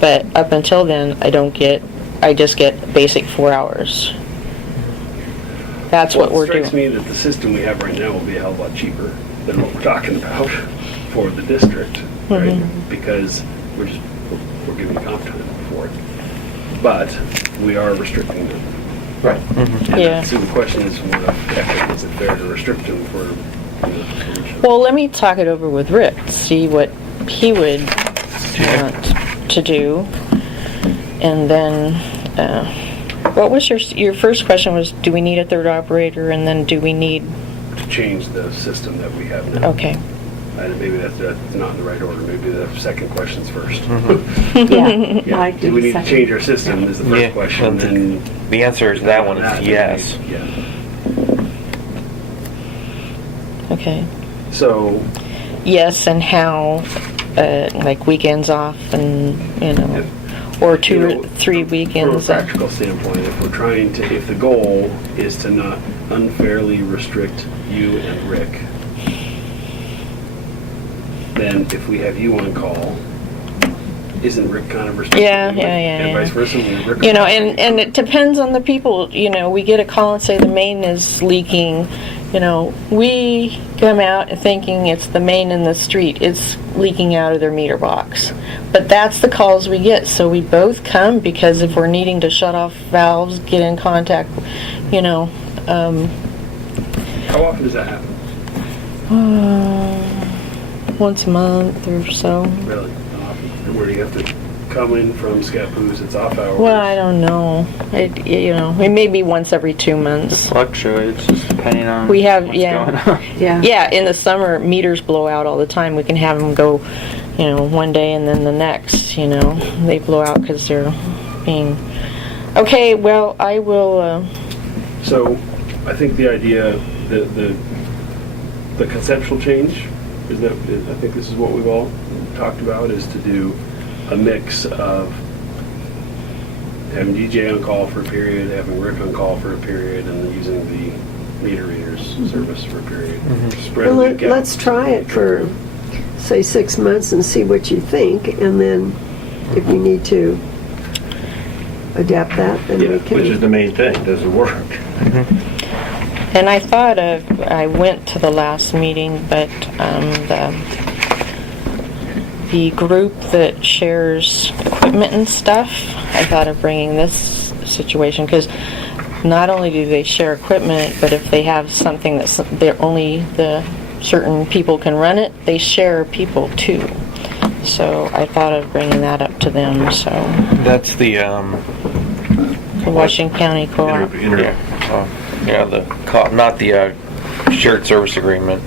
But up until then, I just get basic 4 hours. That's what we're It strikes doing. me that the system we have right now will be a hell of a lot cheaper than what we're talking about for the district, right? Because we're giving comp time for it. But we are restricting them. Right. And Yeah. So the question is, one of ethics, is it fair to restrict them for, Well, let me talk it over with Rick, see what he would want to do. And then, what was your first question was, do we need a third operator? And then do we need, to change the system that we have now? okay. And maybe that's not in the right order. Maybe the second question's first. Yeah, Yeah. Mike Do did we the need to second. change our system is the first Yeah, question. Then The answer to that one is yes. Yeah. Okay. So, Yes, and how, like weekends off and, or 2 or 3 weekends. From a practical standpoint, if the goal is to not unfairly restrict you and Rick, then if we have you on call, isn't Rick kind of restricted? Yeah, anyway? yeah. And vice versa, when Rick And it depends on the people, we get a call and say the main is leaking, we come out thinking it's the main in the street, it's leaking out of their meter box. But that's the calls we get, so we both come, because if we're needing to shut off valves, get in contact, How often does that happen? once a month or so. Really? Where do you have to come in from Scappoose? It's off hours. Well, I don't know. It may be once every 2 It months. fluctuates just depending on We have, what's yeah. going on. Yeah. Yeah, in the summer, meters blow out all the time. We can have them go, one day and then the next, they blow out because they're being... Okay, well, I will, So, I think the idea, the conceptual change, I think this is what we've all talked about, is to do a mix of having DJ on call for a period, having Rick on call for a period, and then using the meter readers service for a period. Spread Well, the week out. let's try it for, say, 6 months and see what you think, and then if you need to adapt that, then we can. Which is the main thing, does it work? and I thought I went to the last meeting, but the group that shares equipment and stuff, I thought of bringing this situation, because not only do they share equipment, but if they have something that's only the certain people can run it, they share people too. So I thought of bringing that up to them. So That's the Washington County Co-op. not the shared service agreement,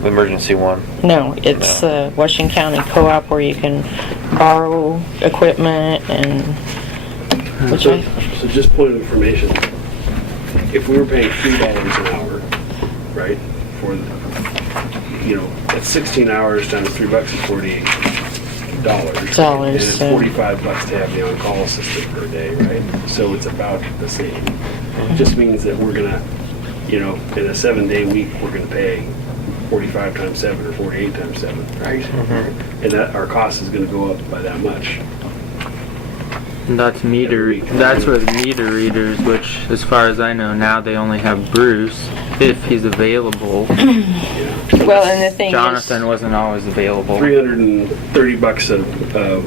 the emergency one. No, it's Washington County Co-op where you can borrow equipment and So just point of information, if we were paying $3 an hour, right, for, that's 16 hours times $3 is $48. And it's so- $45 to have the on-call assistant per day, right? So it's about the same. It just means that we're gonna, in a 7-day week, we're gonna pay 45 times 7 or 48 times 7, right? And that our cost is gonna go up by that much. And that's with meter readers, which, as far as I know now, they only have Bruce if he's available. Well, and the thing Jonathan wasn't always available. $330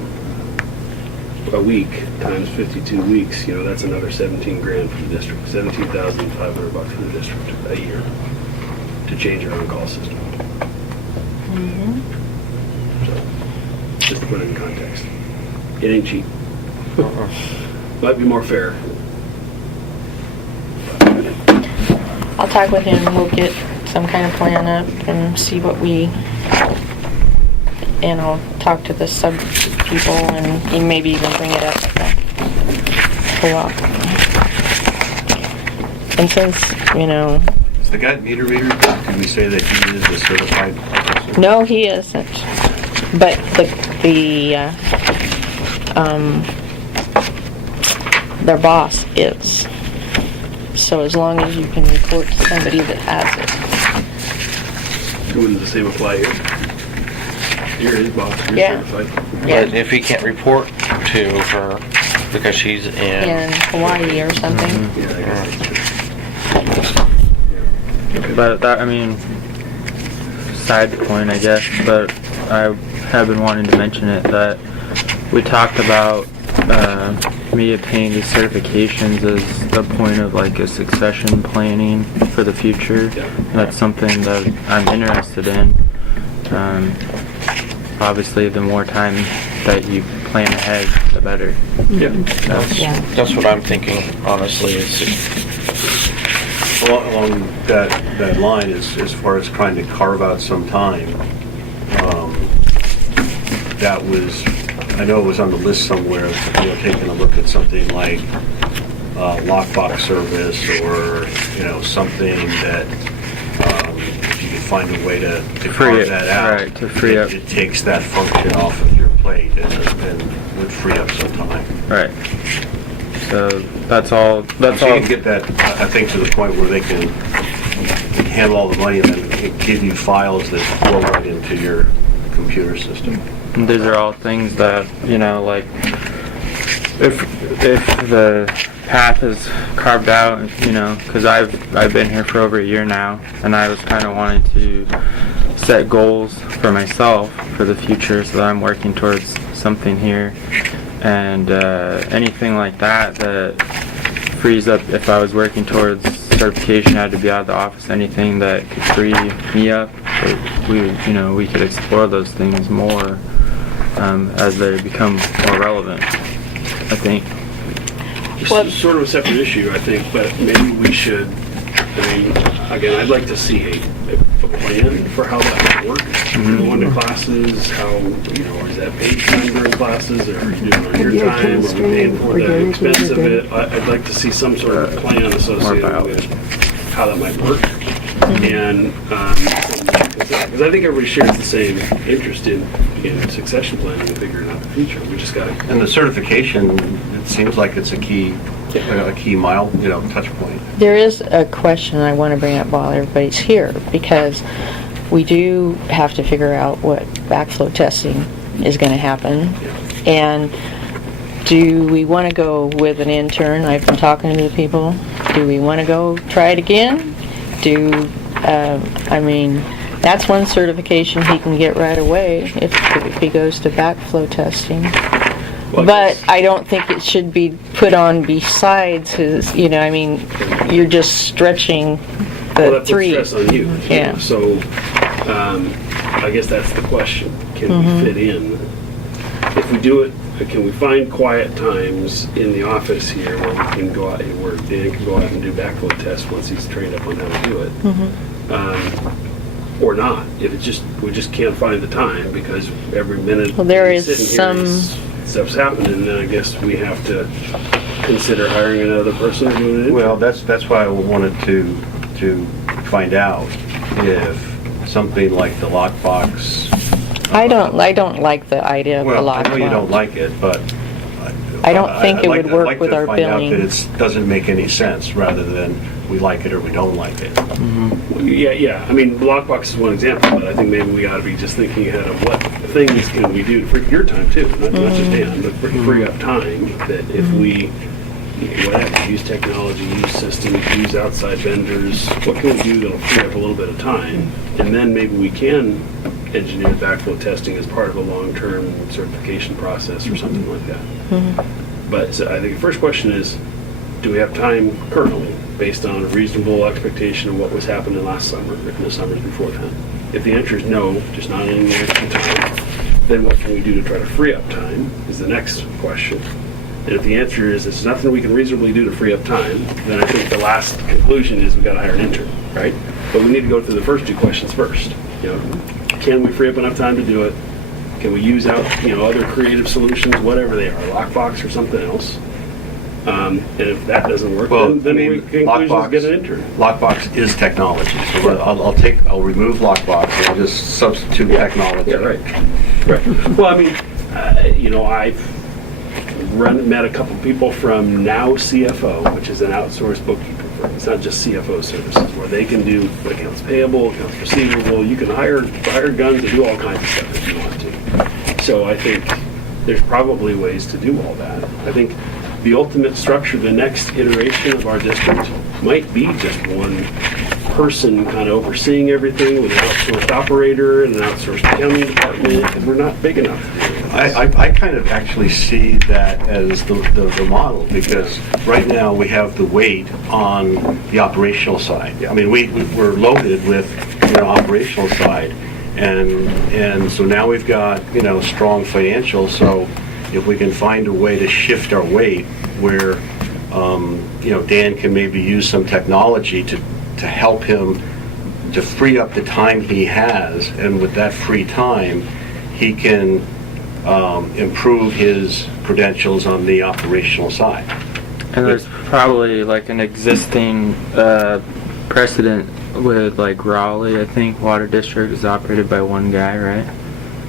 a week times 52 weeks, that's another 17 grand for the district, $17,500 for the district a year to change our on-call system. So, just to put it in context, it ain't cheap. Might be more fair. I'll talk with him. We'll get some kind of plan up and see what and I'll talk to the sub people and maybe even bring it up at the co-op. And since, Is the guy meter reader, did we say that he is a certified officer? no, he isn't. But their boss is. So as long as you can report to somebody that has Doing the same apply here. You're his boss, you're Yeah. certified. it. Yeah. But if he can't report to her because she's In Hawaii or something. Yeah, I guess that's true. But that, side point, I guess, but I have been wanting to mention it, that we talked about me obtaining these certifications as the point of like a succession planning for the future. Yeah. That's something that I'm interested in. Obviously, the more time that you plan ahead, the better. Yeah. That's what I'm thinking, honestly. Along that line, as far as trying to carve out some time, that was, I know it was on the list somewhere, taking a look at something like lockbox service or, something that if you could find a way to carve that out, right, to free up. it takes that function off of your plate and would free up some time. Right. So that's all. That's So all. you can get that, I think, to the point where they can handle all the money and then give you files that flow right into your computer system. And these are all things that, like, if the path is carved out, because I've been here for over a year now, and I was kind of wanting to set goals for myself for the future, so that I'm working towards something here, and anything like that frees up. If I was working towards certification, I had to be out of the office. Anything that could free me up But we could explore those things more as they become more relevant, I think. It's sort of a separate issue, I think, but maybe we should, again, I'd like to see a plan for how that might work. Going to classes, how, is that paid time during classes, or are you doing it on your time, or are we paying for the expense of it? I'd like to see some sort of plan associated with how that might work. And, because I think everybody shares the same interest in succession planning and figuring out the future. We just got to. And the certification, it seems like it's a key mile, touch point. There is a question I want to bring up while everybody's here, because we do have to figure out what backflow testing is going to happen. And do we want to go with an intern? I've been talking to the people. Do we want to go try it again? That's one certification he can get right away if he goes to backflow testing. But I don't think it should be put on besides his, you're just stretching the three. Well, that puts stress on you. Yeah. So, I guess that's the question. Can we fit in? If we do it, can we find quiet times in the office here where we can go out and work? Dan can go out and do backflow tests once he's trained up on how to do it. Or not. If it's just, we just can't find the time because every minute there is sitting here, stuff's happening, then I guess we have to consider hiring another person to do it. Well, that's why I wanted to find out if something like the lockbox. I don't like the idea of a lockbox. I know you don't like it, but I don't think it would work with our billing. I'd like to find out that it doesn't make any sense, rather than we like it or we don't like it. Yeah. Lockbox is one example, but I think maybe we ought to be just thinking ahead of what things can we do to free your time too, not just Dan, but free up time. That if we use technology, use systems, use outside vendors, what can we do that'll free up a little bit of time, and then maybe we can engineer backflow testing as part of a long-term certification process or something like that. But so I think the first question is, do we have time currently based on a reasonable expectation of what was happening last summer and the summers before that? If the answer is no, just not any extra time, then what can we do to try to free up time is the next question. And if the answer is there's nothing we can reasonably do to free up time, then I think the last conclusion is we've got to hire an intern, right? But we need to go through the first two questions first. Can we free up enough time to do it? Can we use out, other creative solutions, whatever they are, lockbox or something else? And if that doesn't work, then we conclusion is get an intern. Lockbox is technology, so I'll remove lockbox and I'll just substitute technology. Yeah, right. Well, I've met a couple people from Now CFO, which is an outsourced bookkeeping firm. It's not just CFO services, where they can do accounts payable, accounts receivable. You can hire guns and do all kinds of stuff if you want to. So I think there's probably ways to do all that. I think the ultimate structure, the next iteration of our district might be just one person kind of overseeing everything with an outsourced operator and an outsourced accounting department, because we're not big enough to do this. I kind of actually see that as the model, because right now we have the weight on the operational side. We're loaded with operational side, and so now we've got strong financials. So if we can find a way to shift our weight where Dan can maybe use some technology to help him to free up the time he has, and with that free time he can improve his credentials on the operational side. And there's probably like an existing precedent with like Raleigh, I think Water District is operated by one guy, right?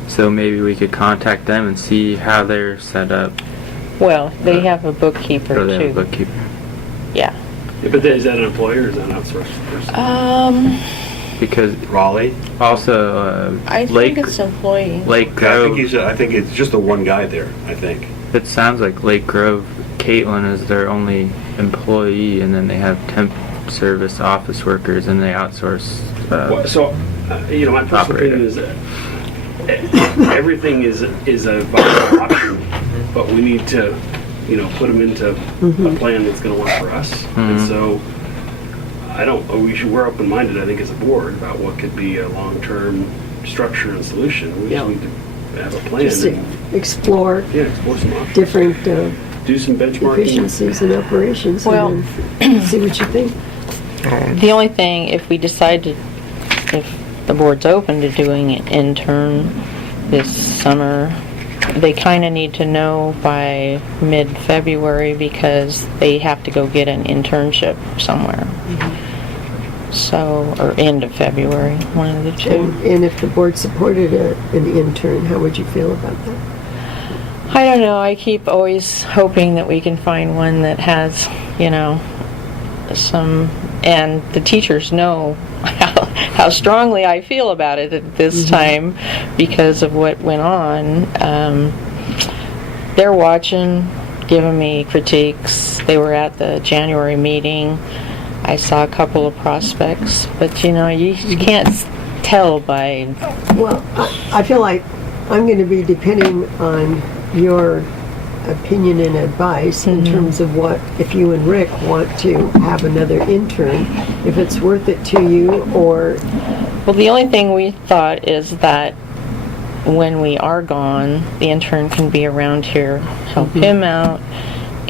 So maybe we could contact them and see how they're set up. Well, they have a bookkeeper Or they have a too. bookkeeper. Yeah. But is that an employer or is that an outsourced person? Because Raleigh? also I Lake think it's employee. Lake Grove. I think it's just the one guy there. I think. It sounds like Lake Grove, Caitlin is their only employee, and then they have temp service office workers, and they outsource. My personal opinion is that everything is a viable option, but we need to, put them into a plan that's going to work for us. And so, we're open-minded, I think, as a board about what could be a long-term structure and solution. We Yeah. just need to have a plan Just and, explore explore some options. different Do some benchmarking. efficiencies and operations Well- and then see what you think. The only thing, if we decided, if the board's open to doing an intern this summer, they kind of need to know by mid-February because they have to go get an internship somewhere. So, or end of February, one of the two. And if the board supported an intern, how would you feel about that? I don't know, I keep always hoping that we can find one that has, some, and the teachers know how strongly I feel about it at this time because of what went on. They're watching, giving me critiques. They were at the January meeting. I saw a couple of prospects, but you can't tell by... Well, I feel like I'm going to be depending on your opinion and advice in terms of what, if you and Rick want to have another intern, if it's worth it to you or... Well, the only thing we thought is that when we are gone, the intern can be around here, help him out,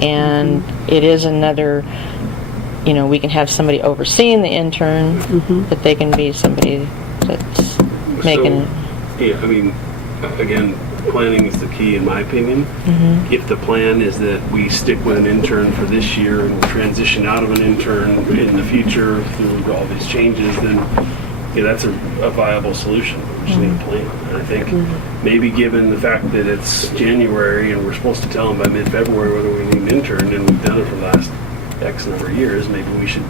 and it is another, we can have somebody overseeing the intern, but they can be somebody that's making it. Yeah, I mean, again, planning is the key in my opinion. If the plan is that we stick with an intern for this year and transition out of an intern in the future through all these changes, then that's a viable solution. We just need a plan. And I think maybe given the fact that it's January and we're supposed to tell them by mid-February whether we need an intern, and we've done it for the last X number of years, maybe we should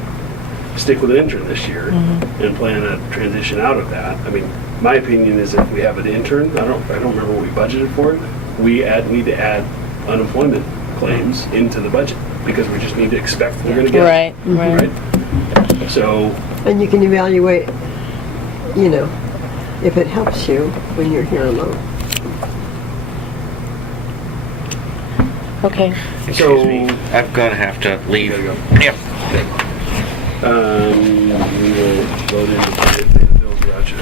stick with an intern this year and plan a transition out of that. I mean, my opinion is if we have an intern, I don't remember what we budgeted for it. We need to add unemployment claims into the budget because we just need to expect we're going to get Right, right. So, And you can evaluate, if it helps you when you're here alone. Okay. Excuse me, I'm gonna have to leave. gotta go. Yep. we will vote in the bills voucher.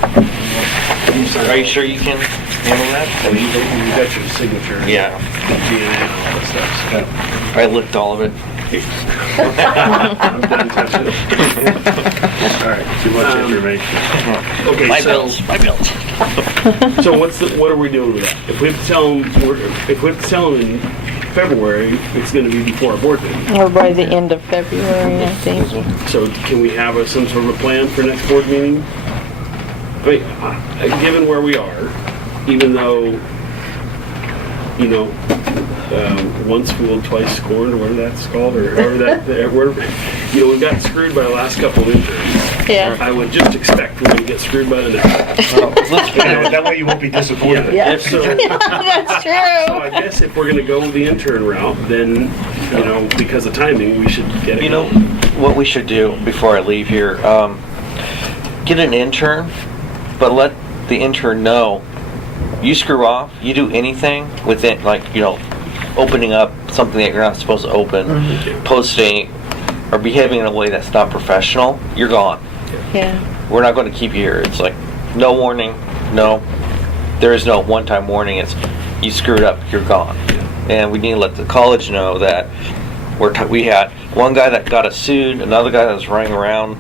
Are you sure you can handle that? You got your signature. Yeah. DNA and all that stuff. So. I licked all of it. I'm done touching it. All right. Too much information. Okay, My so, bills, my bills. So what are we doing with that? If we have to tell them, in February, it's going to be before our board meeting. Or by the end of February, I think. So can we have some sort of a plan for next board meeting? I mean, given where we are, even though, once fooled, twice scorned, or whatever that's called, or however we've gotten screwed by the last couple of interns. Yeah. I would just expect we're going to get screwed by the next. That way you won't be disappointed. Yeah. So That's true. I guess if we're going to go with the intern route, then, because of timing, we should get it. What we should do before I leave here, get an intern, but let the intern know you screw off, you do anything with it, opening up something that you're not supposed to open, posting, or behaving in a way that's not professional, you're gone. Yeah. We're not going to keep you here. It's like, no warning, no. There is no one-time warning. It's, you screwed up, you're gone. And we need to let the college know that we had one guy that got us sued, another guy that was running around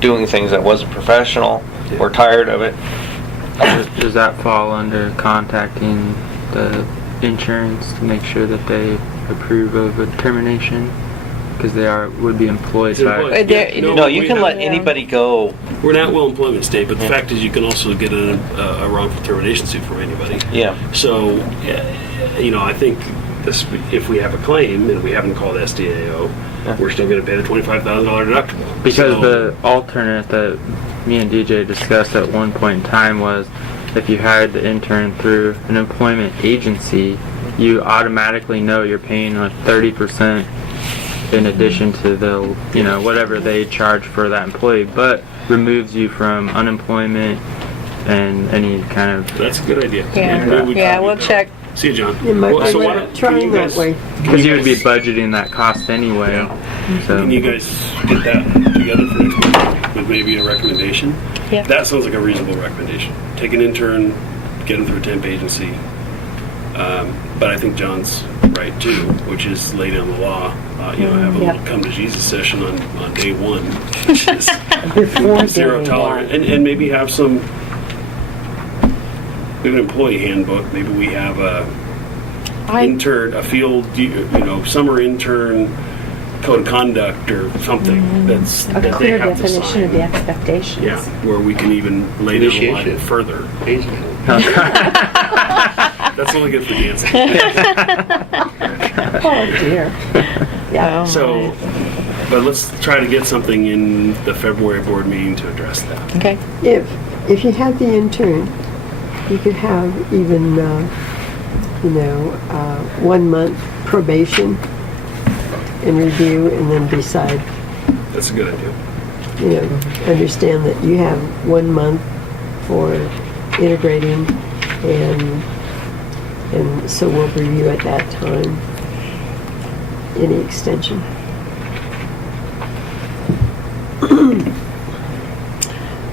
doing things that wasn't professional. We're tired of it. Does that fall under contacting the insurance to make sure that they approve of a termination? Because they would be employed It's employed. by... Yeah, No, you we can have- let anybody go. We're not will employment state, but the fact is you can also get a wrongful termination suit from anybody. Yeah. So, I think if we have a claim and we haven't called SDAO, we're still going to pay the $25,000 deductible. Because So- the alternate that me and DJ discussed at one point in time was if you hired the intern through an employment agency, you automatically know you're paying like 30% in addition to the, whatever they charge for that employee, but removes you from unemployment and any kind of... That's a good idea. Yeah, we'll check. See you, John. It might Well, be so worth trying that way. Because you would be budgeting that cost anyway. So. Can you guys get that together for next week? with maybe a recommendation. Yeah. That sounds like a reasonable recommendation. Take an intern, get them through a temp agency. But I think John's right too, which is lay down the law. Have a little come to Jesus session on day one, which is Before zero day tolerance, one. and maybe have some. We have an employee handbook. Maybe we have a field, summer intern code of conduct or something that's A that they clear have to definition sign. of the expectations. Yeah, where we can even lay down the line Initiation. further. Basically. That's only good for dancing. Oh dear. Yeah. So, but let's try to get something in the February board meeting to address that. Okay. If you had the intern, you could have even, 1 month probation and review and then decide, That's a good idea. understand that you have 1 month for integrating and so we'll review at that time any extension.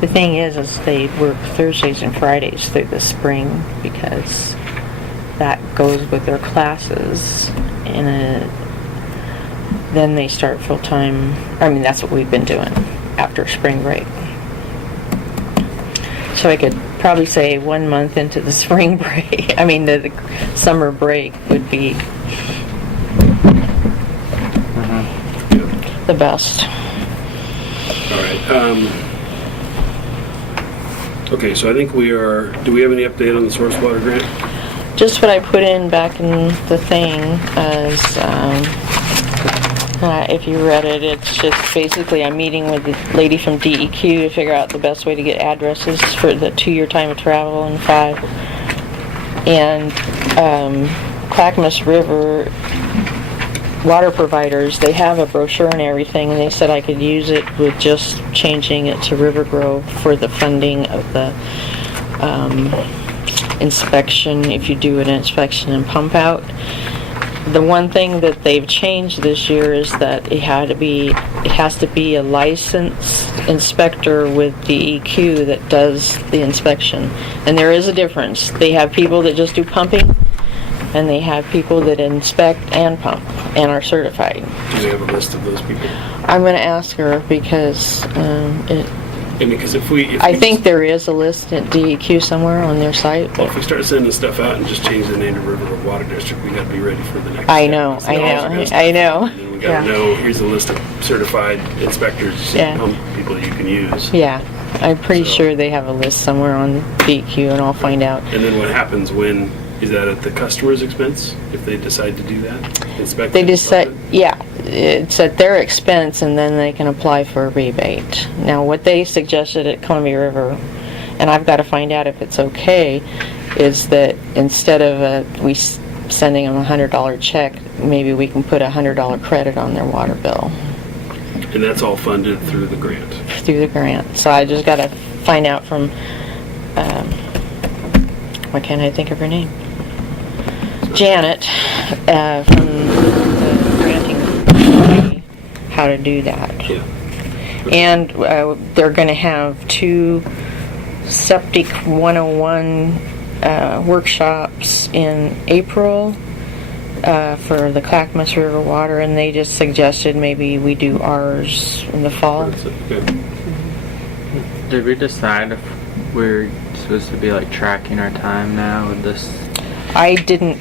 The thing is they work Thursdays and Fridays through the spring because that goes with their classes, and then they start full time. I mean, that's what we've been doing after spring break. So I could probably say 1 month into the spring break. I mean, the summer break would be the best. All right. Okay, so I think we are. Do we have any update on the source water grant? Just what I put in back in the thing as, if you read it, it's just basically I'm meeting with the lady from DEQ to figure out the best way to get addresses for the 2-year time of travel and 5. And Clackamas River water providers, they have a brochure and everything, and they said I could use it with just changing it to Rivergrove for the funding of the inspection, if you do an inspection and pump out. The one thing that they've changed this year is that it has to be a licensed inspector with DEQ that does the inspection. And there is a difference. They have people that just do pumping, and they have people that inspect and pump and are certified. Do we have a list of those people? I'm going to ask her because Because if we I think there is a list at DEQ somewhere on their site. Well, if we start sending stuff out and just change the name to Rivergrove Water District, we got to be ready for the next. I step. know, It's I not know, always best I know. And then we got to know, here's a list of certified inspectors, Yeah. pump people that you can use. Yeah, I'm pretty So- sure they have a list somewhere on DEQ, and I'll find out. And then what happens when, is that at the customer's expense, if they decide to do that? Inspect They it, decide, pump yeah, it's at their expense, and then they can apply for a rebate. Now, what they suggested at Columbia River, and I've got to find out if it's okay, is that instead of sending them a $100 check, maybe we can put a $100 credit on their water bill it? And that's all funded through the grant. through the grant. So I just got to find out from, why can't I think of her name? Janet, from the granting committee, how to do that. Yeah. And they're going to have 2 Septic 101 workshops in April for the Clackamas River water, and they just suggested maybe we do ours in the fall. That's it. Okay. Did we decide if we're supposed to be like tracking our time now with this? I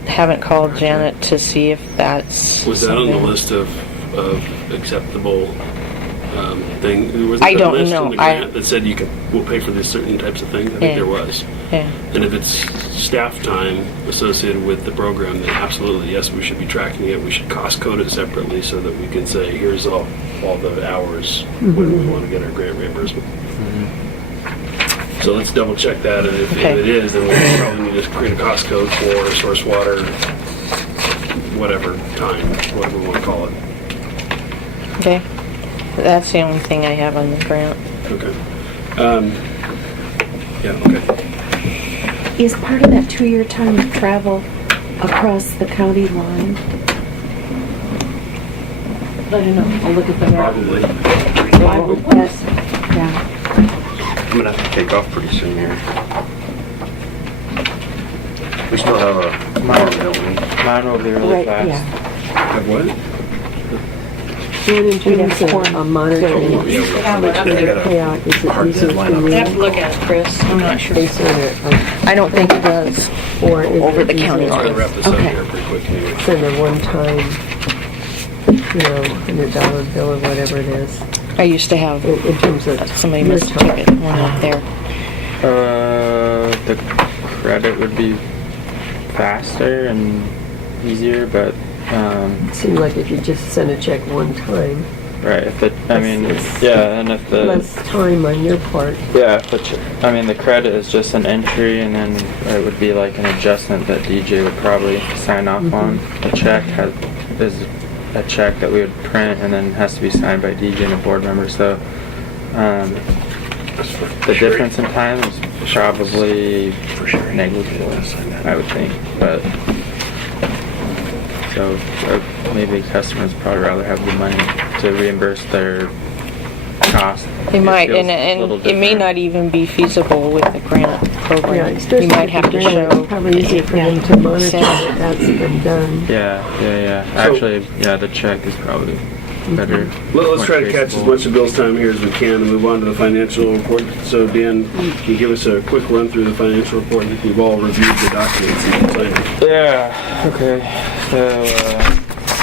haven't called Janet to see if that's Was that on the something. list of acceptable thing? Was I there a don't list know. in the grant that said we'll pay for these certain types of things? I think Yeah. there was. Yeah. And if it's staff time associated with the program, then absolutely, yes, we should be tracking it. We should cost code it separately so that we can say, here's all the hours when we want to get our grant reimbursement. So let's double check that, and if Okay. it is, then we probably need to create a cost code for source water, whatever time, whatever we want to call it. Okay. That's the only thing I have on the grant. Okay. Yeah, okay. Is part of that 2-year time of travel across the county line? I don't know. I'll look at the map. Probably. I would guess Yeah. I'm gonna have to take off pretty soon here. We still have a Mine- farm, don't we? Mine will be really Right, fast. yeah. Have what? And in We'd have terms of corn. monitoring Yeah, we got their payout, is it Hard easier deadline for on you I have to look at it, Chris. I'm not sure. based on a, I don't think it does. or is Over it the county easier Try to line. wrap this up Okay. here pretty quick anyway. to send a one-time, $100 bill or whatever it is, I used to have, in terms of somebody your must have took time? it when up there. The credit would be faster and easier, but, It seemed like if you just send a check one time, right, if it, I mean, It's- yeah, and if the, less time on your part. yeah, if the, I mean, the credit is just an entry, and then it would be like an adjustment that DJ would probably sign off on. The check is a check that we would print, and then has to be signed by DJ and a board member, so, the difference in time is probably negligible, I would think, but, so, maybe customers would probably rather have the money to reimburse their cost. They might, feels and a little it may different. not even be feasible with the grant Yeah, program. especially You might if have to it's show. probably easier for them to monitor Yeah. that that's been done. Yeah. Actually, yeah, the check is probably better. Let's more try to catch as traceable. much of Bill's time here as we can and move on to the financial report. So Dan, can you give us a quick run through the financial report? I think we've all reviewed the documents and signed them. Yeah, okay. So,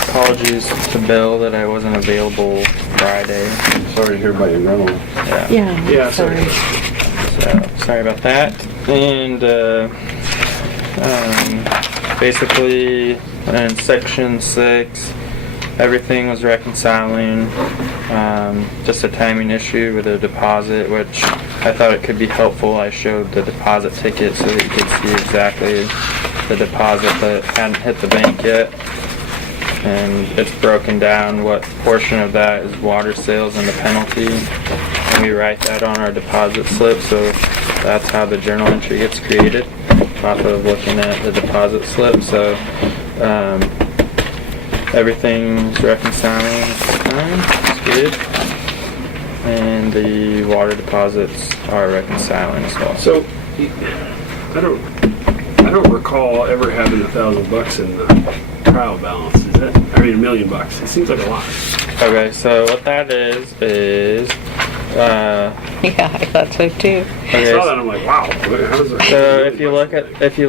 apologies to Bill that I wasn't available Friday. Sorry to hear about your rental. Yeah. Yeah, sorry. So, sorry about that. And, basically, in section 6, everything was reconciling. Just a timing issue with a deposit, which I thought it could be helpful. I showed the deposit ticket so that you could see exactly the deposit that hadn't hit the bank yet. And it's broken down what portion of that is water sales and the penalty. And we write that on our deposit slip, so that's how the journal entry gets created, off of looking at the deposit slip. So everything's reconciling at this time. It's good. And the water deposits are reconciling as well. So, I don't recall ever having $1,000 in the trial balance. Is that, I mean, $1 million? It seems like a lot. Okay, so what that is Yeah, I thought so too. I okay, saw that, I'm like, wow. How does that? so if you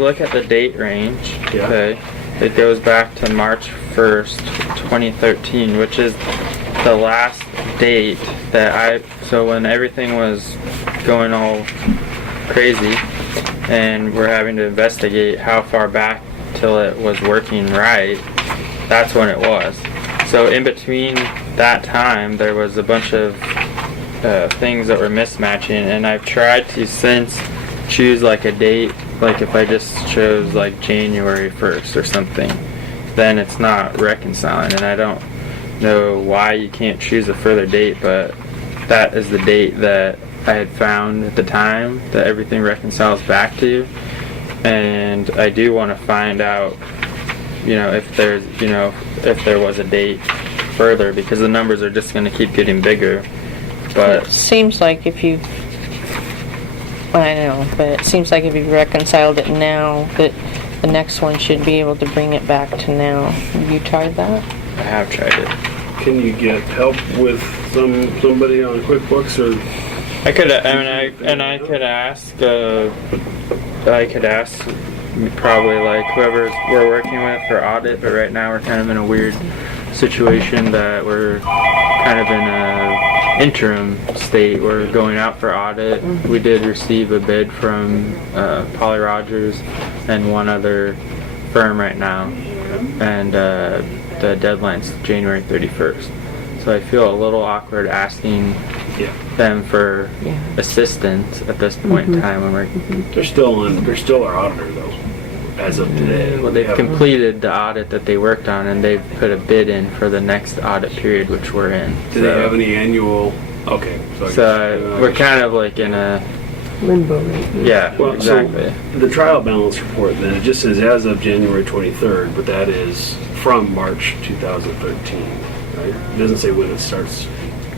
look at the date range, Yeah. okay, it goes back to March 1st, 2013, which is the last date that so when everything was going all crazy and we're having to investigate how far back till it was working right, that's when it was. So in between that time, there was a bunch of things that were mismatching, and I've tried to since choose like a date, like if I just chose like January 1st or something, then it's not reconciling, and I don't know why you can't choose a further date, but that is the date that I had found at the time that everything reconciles back to. And I do want to find out, if there's, if there was a date further, because the numbers are just going to keep getting bigger. It But seems like if you've, well, I know, but it seems like if you've reconciled it now, that the next one should be able to bring it back to now. Have you tried that? I have tried it. Can you get help with somebody on QuickBooks or? I could ask probably like whoever we're working with for audit, but right now we're kind of in a weird situation that we're kind of in a interim state. We're going out for audit. We did receive a bid from Polly Rogers and one other firm right now, and the deadline's January 31st. So I feel a little awkward asking them for assistance at this point in time when we're. They're still our auditor though, as of today. Well, they've completed the audit that they worked on, and they've put a bid in for the next audit period, which we're in. Do they have any annual? Okay. So we're kind of like in a Limbo right now. yeah, Well, exactly. So the trial balance report then, it just says as of January 23rd, but that is from March 2013, right? It doesn't say when it starts.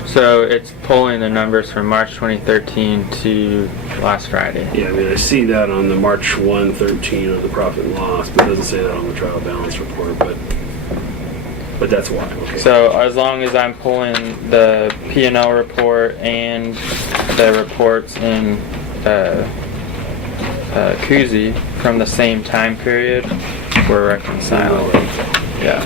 So it's pulling the numbers from March 2013 to last Friday. Yeah, I mean, I see that on the March 113 of the profit and loss, but it doesn't say that on the trial balance report, but that's why, okay. So as long as I'm pulling the P&L report and the reports in Kuzi from the same time period, we're reconciling. Yeah.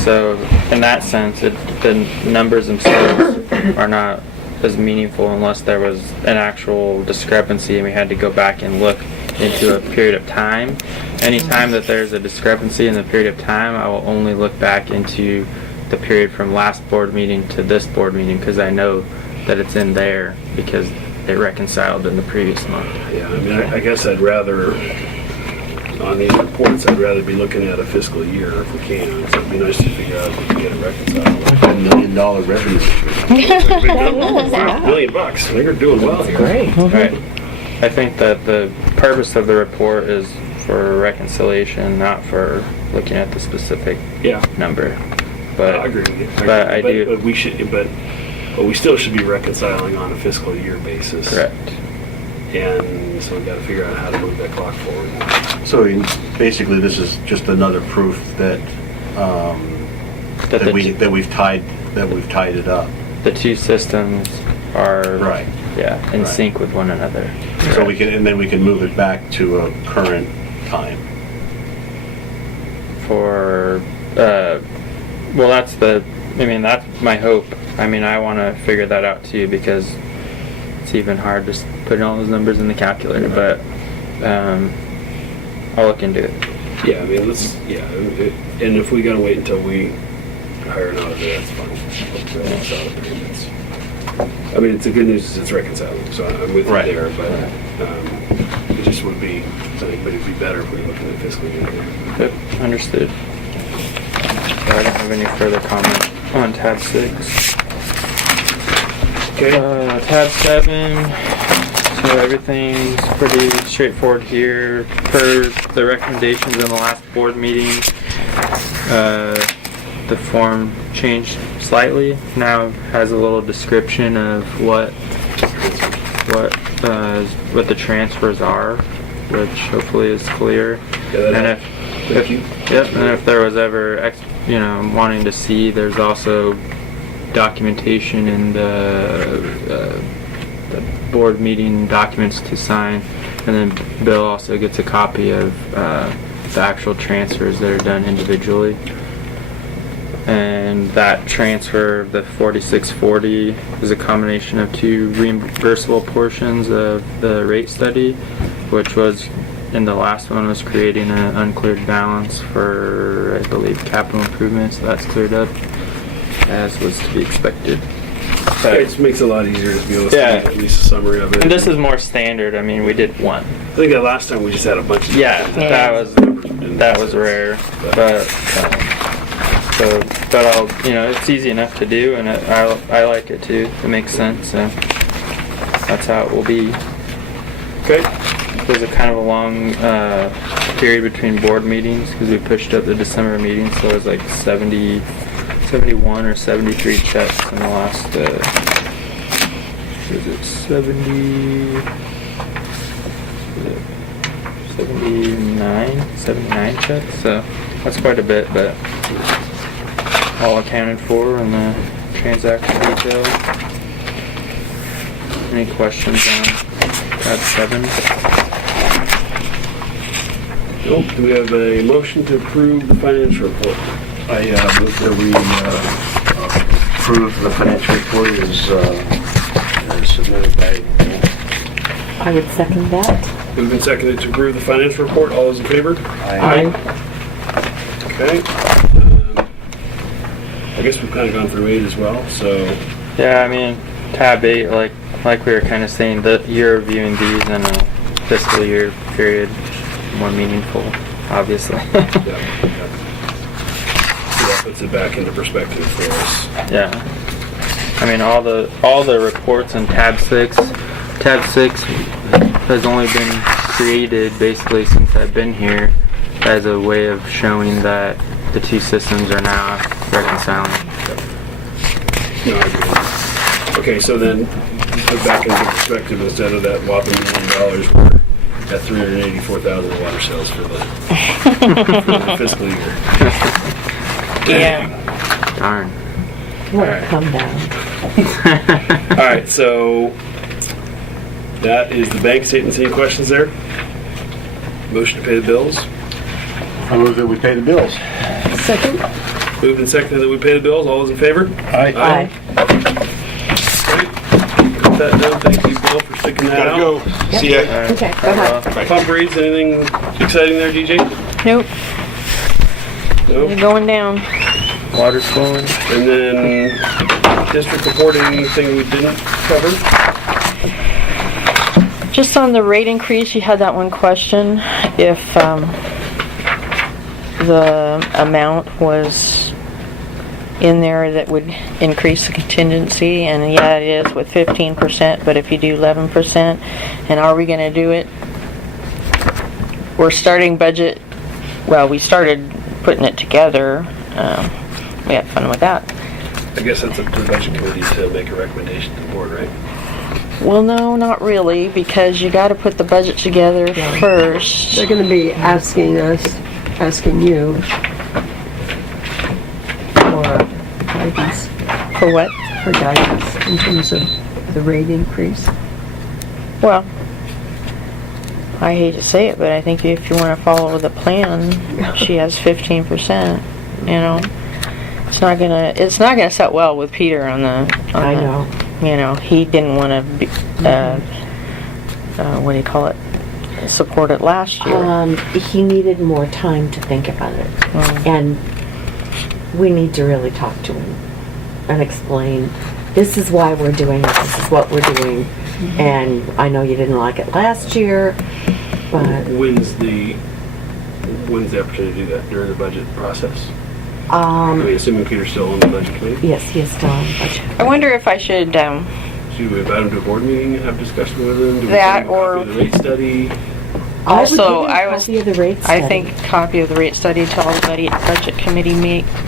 So in that sense, the numbers themselves are not as meaningful unless there was an actual discrepancy and we had to go back and look into a period of time. Anytime that there's a discrepancy in the period of time, I will only look back into the period from last board meeting to this board meeting because I know that it's in there because it reconciled in the previous month. Yeah, I mean, I guess I'd rather, on these reports, I'd rather be looking at a fiscal year if we can. So it'd be nice to figure out if we can get it reconciled. $1 million revenue situation. Wow, $1 million. They're doing well here. Great. Right. I think that the purpose of the report is for reconciliation, not for looking at the specific Yeah, number. But I agree with you. but I do- But we should, but we still should be reconciling on a fiscal year basis. correct. And so we got to figure out how to move that clock forward. So basically, this is just another proof that That we've tied it up. the two systems are Right. Yeah, in Right. sync with one another. So we can, and then we can move it back to a current time. For well, that's my hope. I mean, I want to figure that out too because it's even hard just putting all those numbers in the calculator. But I'll look into it. Yeah, I mean, and if we got to wait until we hire an auditor, that's fine. I mean, it's the good news is it's reconciling, so I'm with you Right. there, but it just would be, I think, but it'd be better if we were looking at fiscal year. Yep, understood. I don't have any further comment on tab 6. Okay. Tab 7. So everything's pretty straightforward here. Per the recommendations in the last board meeting, the form changed slightly. Now has a little description of what the transfers are, which hopefully is clear. Yeah, And thank you. and if there was ever wanting to see, there's also documentation in the board meeting documents to sign, and then Bill also gets a copy of the actual transfers that are done individually. And that transfer, the 4640, is a combination of two reimbursable portions of the rate study, which was in the last one was creating an uncleared balance for, I believe, capital improvements. So that's cleared up, as was to be expected. It just makes it a lot easier to be able to see Yeah. at least a summary of it. And this is more standard. I mean, we did one. I think that last time we just had a bunch of. Yeah, that was rare, but I'll, it's easy enough to do, and I like it too. It makes sense, so that's how it will be. Okay. There's a kind of a long period between board meetings because we pushed up the December meeting, so it was like 71 or 73 checks in the last. Was it 79 checks? So that's quite a bit, but all accounted for in the transaction details. Any questions on tab 7? Nope. Do we have a motion to approve the financial report? I move that we approve the financial report as submitted by. I would second that. Moved and seconded to approve the financial report. All those in favor? Aye. Okay. I guess we've kind of gone through 8 as well, so. Yeah, I mean, tab 8, like we were kind of saying, the year reviewing these in a fiscal year period, more meaningful, obviously. Yeah. So that puts it back into perspective for us. Yeah. I mean, all the reports in tab 6 has only been created basically since I've been here as a way of showing that the two systems are now reconciling. No, I agree. Okay, so then, put back into perspective, instead of that whopping $1 million, we're at 384,000 water sales for the fiscal year. Yeah. Darn. Well, Alright. come down. All right, so that is the bank statements. Any questions there? Motion to pay the bills. I move that we pay the bills. Second? Moved and seconded that we pay the bills. All those in favor? Aye. Aye. Great. Got that done. Thank you, Bill, for sticking that Gotta out. go. See ya. Okay, bye-bye. Pump reads, anything exciting there, DJ? Nope, you're No. going down. Water's flowing. And then district reporting, anything we didn't cover? Just on the rate increase, you had that one question, if the amount was in there that would increase the contingency, and yeah, it is with 15%, but if you do 11%, and are we gonna do it? We're starting budget, well, we started putting it together, we had fun with that. I guess that's up to the budget committee to make a recommendation to the board, right? Well, no, not really, because you gotta put the budget together first. They're gonna be asking you for guidance, For what? for guidance in terms of the rate increase. Well, I hate to say it, but I think if you want to follow the plan, she has 15%. You know, it's not gonna set well with Peter on the. I know. You know, he didn't want to be, what do you call it? Support it last year. He needed more time to think about it. And we need to really talk to him and explain, this is why we're doing it, this is what we're doing. And I know you didn't like it last year, but When's the opportunity to do that during the budget process? I mean, assuming Peter's still on the budget committee? yes, he is still on the budget. I wonder if I should. Should we invite him to a board meeting and have discussion with him? Do we That send him a or- copy of the rate study? Also, I would give him a copy of the rate study. I think copy of the rate study to all the budget committee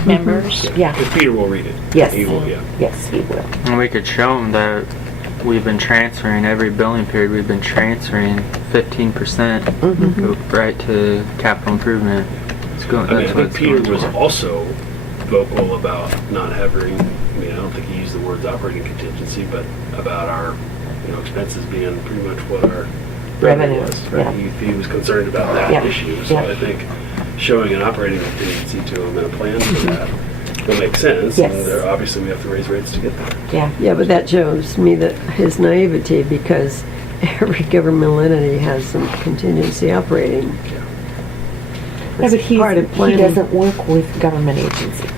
members. Yeah. Because Peter will read it. Yes. He will, yeah. Yes, he will. And we could show them that we've been transferring every billing period. We've been transferring 15% right to capital improvement. It's going. I mean, I That's what think it's Peter going was for. also vocal about not having, I mean, I don't think he used the words operating contingency, but about our, expenses being pretty much what our revenue Revenue, was. Right? yeah. He was concerned about that Yeah, issue. So yeah. I think showing an operating contingency to him and a plan for that will make sense. Yes. And obviously we have to raise rates to get there. Yeah. Yeah, but that shows me that his naivety, because every governmental entity has some contingency operating. Yeah, but It's part of he planning. doesn't work with government agencies,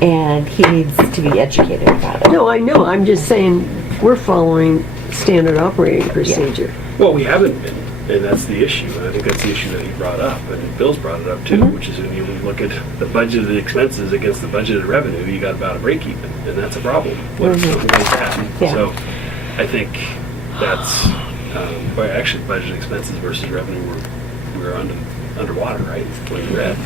and he needs to be educated about it. No, I know, I'm just saying, we're following standard operating procedure. Well, we haven't been, and that's the issue. And I think that's the issue that he brought up, and Bill's brought it up too, which is when you look at the budgeted expenses against the budgeted revenue, you got about a break even, and that's a problem. When something like that. Yeah. So I think that's, well, actually budgeted expenses versus revenue, we're underwater, right? When you're at,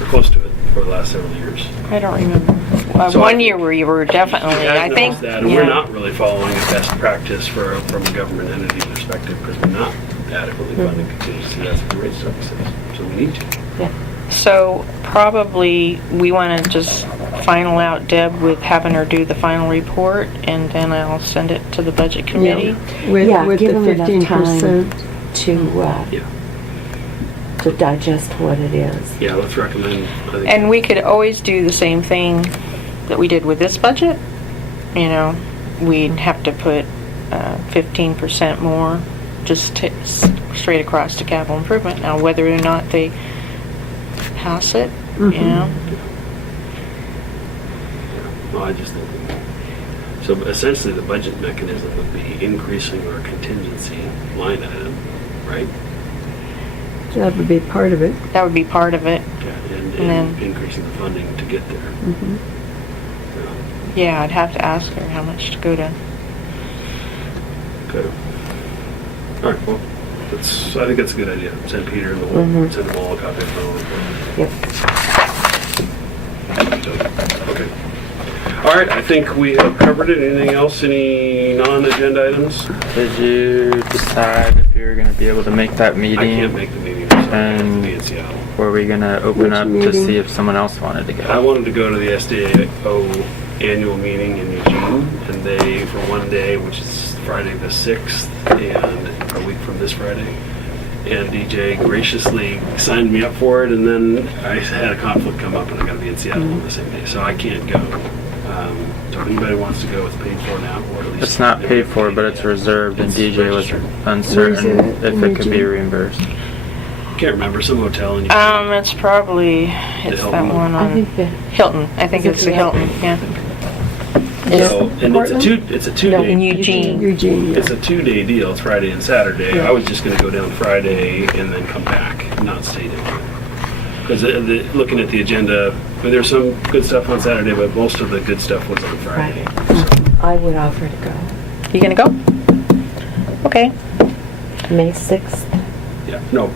we're close to it for the last several years. I don't remember. So I One think- year where you were definitely. Yeah, I think. that, and we're not really following a best practice from a government entity perspective because we're not adequately funding contingency. That's what the rate study says. So we need to. So probably we want to just final out Deb with having her do the final report, and then I'll send it to the budget committee. With Yeah, the give him enough 15%. To Yeah. to digest what it is. Yeah, let's recommend. I think, And we could always do the same thing that we did with this budget. We'd have to put 15% more just straight across to capital improvement. Now, whether or not they pass it, well, I just think. So essentially, the budget mechanism would be increasing our contingency line item, right? That would be part of it. that would be part of it. Yeah, and then- increasing the funding to get there. Yeah, I'd have to ask her how much to go to. Okay. All right. Well, I think that's a good idea. Send Peter and send them all a copy of the final report. Yep. Okay. All All right, I think we have covered it. Anything else? Any non-agenda items? Did you decide if you're gonna be able to make that meeting? I can't make the meeting. I'm sorry. I have to And be in Seattle. were we gonna open Which up to meeting? see if someone else wanted to go? I wanted to go to the SDAO annual meeting in Eugene, and they, for one day, which is Friday the 6th, and a week from this Friday, and DJ graciously signed me up for it, and then I had a conflict come up, and I got to be in Seattle on the same day, so I can't go. So if anybody wants to go, it's paid for now, or at least... It's not paid for, but it's reserved, and It's DJ was registered. uncertain Where's it? if it could be Eugene? reimbursed. Can't remember, some hotel in Eugene. It's probably, it's Hilton that one. one I on think that, Hilton. I think Is it it's the the Hilton, yeah. So, and it's a No, two-day... in Eugene. Eugene, It's a two-day deal. It's Friday and Saturday. I was just going to go down Friday and then come back, not stay down. Because looking at the agenda, there's some good stuff on Saturday, but most of the good stuff was on Friday. I would offer to go. You gonna go? Okay. May 6th. Yeah, no.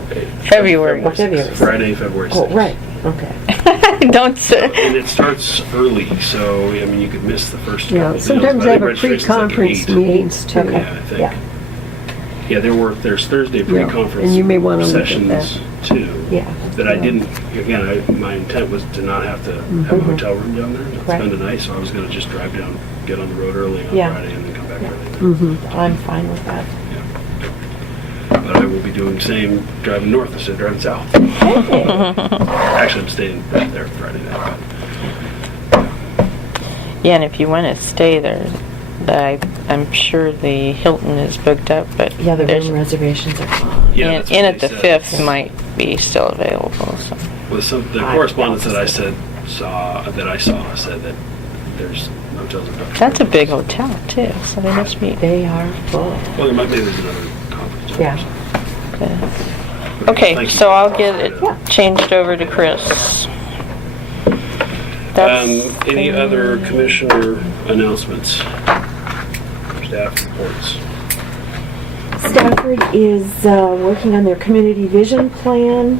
February. Oh, February. Friday, February 6th. Oh, right, okay. Don't say. And it starts early, so I mean you could miss the first. couple yeah, deals, sometimes but they I have think a registration's like pre-conference 8. meetings too. Okay. Yeah, I think. Yeah. Yeah, there's Thursday pre-conference and you may wanna look at sessions too. Yeah. That I didn't. Again, my intent was to not have to have a hotel room down there and Right. spend the night, so I was going to just drive down, get on the road early on Yeah. Friday, and then come back early. I'm fine with that. But I will be doing the same, driving north instead of driving south. Actually, I'm staying right there Friday night. Yeah, and if you want to stay there, I'm sure the Hilton is booked up, but Yeah, the there's, room reservations are gone. Yeah, in that's what at they the said. 5th might be still available, so. With the I correspondence doubt that I so. said that there's hotels are booked. That's a big hotel too, so they must be. They are full. Well, maybe there's another conference. Yeah. Okay, Thank you. so I'll get it Yeah. changed over to Chris. That's Any other commissioner announcements? Staff reports. Stafford is working on their community vision plan.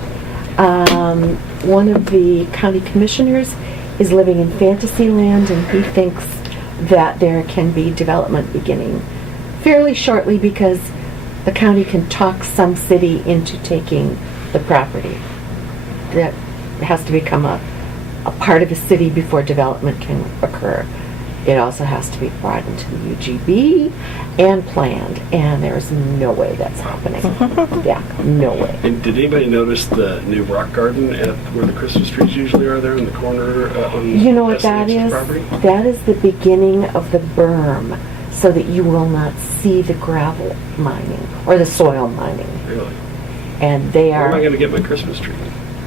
One of the county commissioners is living in fantasy land, and he thinks that there can be development beginning fairly shortly because the county can talk some city into taking the property. That has to become a part of a city before development can occur. It also has to be brought into the UGB and planned, and there's no way that's happening. Yeah, no way. And did anybody notice the new rock garden at where the Christmas trees usually are there in the corner on You know what that SNH's is? property? That is the beginning of the berm, so that you will not see the gravel mining or the soil mining. Really? And they Where am I are, going to get my Christmas tree?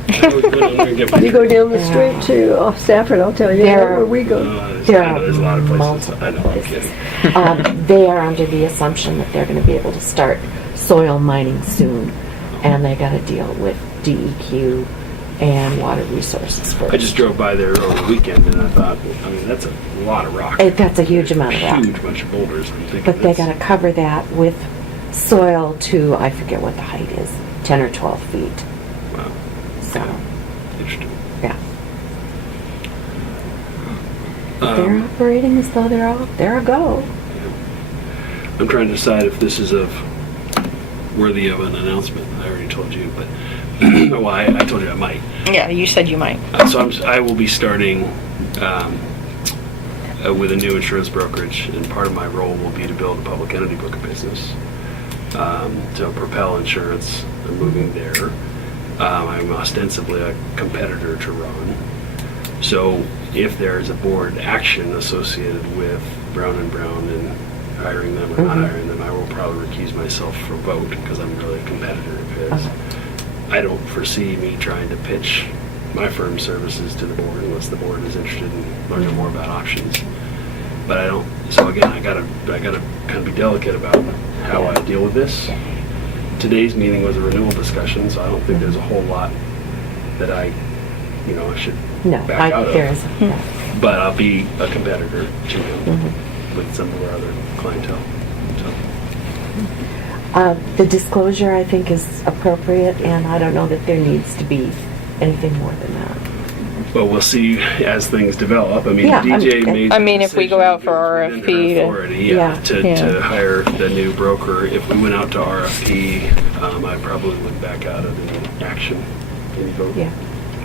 I always go down there and get my You go tree. down the street to off Stafford, I'll tell you There- where we go. there I know there's a lot of places. multiple I know, I'm kidding. they are under the assumption that they're going to be able to start soil mining soon, and they got to deal with DEQ and water resources first. I just drove by there over the weekend and I thought, I mean, that's a lot of rock. That's a huge amount of rock. Huge bunch of boulders. I'm thinking But they that's- got to cover that with soil to, I forget what the height is, 10 or 12 feet. Wow, So, interesting. yeah. They're operating as though they're a go. I'm trying to decide if this is worthy of an announcement. I already told you, but well, I told you I might. Yeah, you said you might. I will be starting with a new insurance brokerage, and part of my role will be to build a public entity book of business. To Propel Insurance, I'm moving there. I'm ostensibly a competitor to Ron. So if there is a board action associated with Brown and Brown and hiring them or not hiring them, I will probably recuse myself from vote because I'm really a competitor. Because I don't foresee me trying to pitch my firm's services to the board unless the board is interested in learning more about options. But I don't. So again, I gotta kind of be delicate about how I deal with this. Today's meeting was a renewal discussion, so I don't think there's a whole lot that I should No, back out there of. is. But I'll be a competitor to him with some of our other clientele. So. The disclosure, I think, is appropriate, and I don't know that there needs to be anything more than that. But we'll see as things develop. I mean, Yeah, DJ made. I the mean, if we go decision out for goes within her RFP to- authority, Yeah. to hire the new broker. If we went out to RFP, I probably would back out of any action. Any vote. Yeah.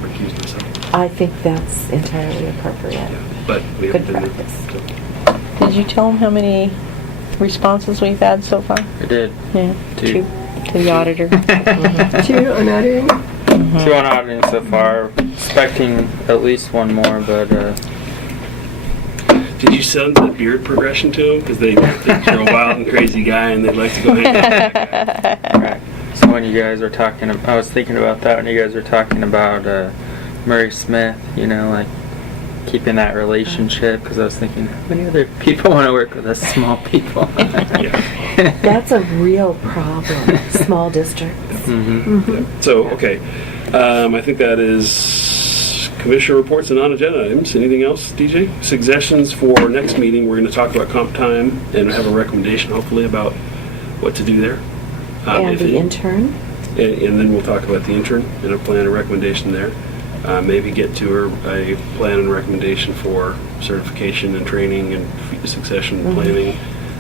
Recuse myself. I think that's entirely appropriate. Yeah. But we Good haven't been. practice. Did you tell them how many responses we've had so far? I did. Yeah, Two. to the auditor. 2 on auditing? Two on auditing so far. Expecting at least one more, but Did you send the beard progression to them? Because they're a wild and crazy guy and they'd like to go hang out with that guy. right. So when you guys were talking, I was thinking about that when you guys were talking about Murray Smith. You know, like keeping that relationship. Because I was thinking, how many other people want to work with us small people? Yeah. That's a real problem. Small districts. Mm-hmm. So, okay. I think that is commissioner reports and non-agenda items. Anything else, DJ? Suggestions for next meeting. We're going to talk about comp time and have a recommendation, hopefully, about what to do there. And if the it- intern. And then we'll talk about the intern and a plan and recommendation there. Maybe get to her a plan and recommendation for certification and training and succession planning.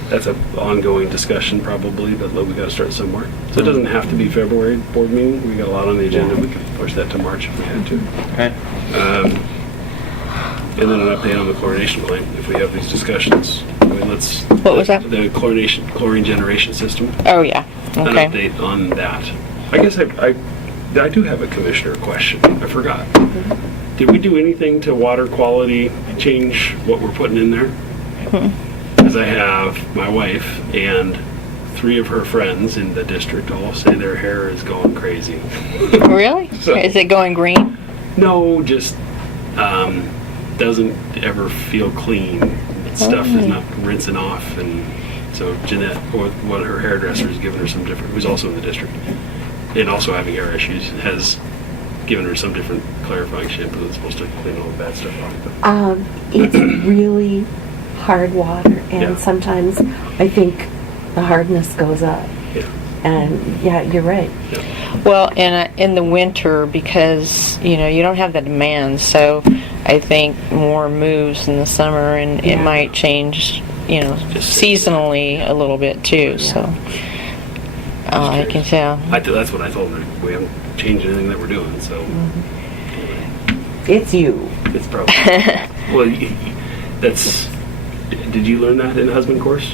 That's an ongoing discussion probably, but we got to start somewhere. So it doesn't have to be February board meeting. We got a lot on the agenda. We could push that to March if we had to. Okay. And then an update on the chlorination claim if we have these discussions. I mean, What was that? The chlorine generation system. Oh, yeah. An Okay. update on that. I guess I do have a commissioner question. I forgot. Did we do anything to water quality change what we're putting in there? Because I have my wife and 3 of her friends in the district all say their hair is going crazy. Really? So- Is it going green? No, just doesn't ever feel clean. Stuff is not rinsing off, and so Jeanette, one of her hairdressers, given her some different. Who's also in the district, and also having hair issues, has given her some different clarifying shampoo that's supposed to clean all the bad stuff off. It's really hard water, and Yeah. sometimes I think the hardness goes up. Yeah. And yeah, you're right. Well, in the winter, because, you don't have the demand, so I think more moves in the summer, and it Yeah. might change, seasonally a little bit too, so. I can tell. That's what I told her. We haven't changed anything that we're doing, so It's you. it's probably. Well, that's. Did you learn that in husband course?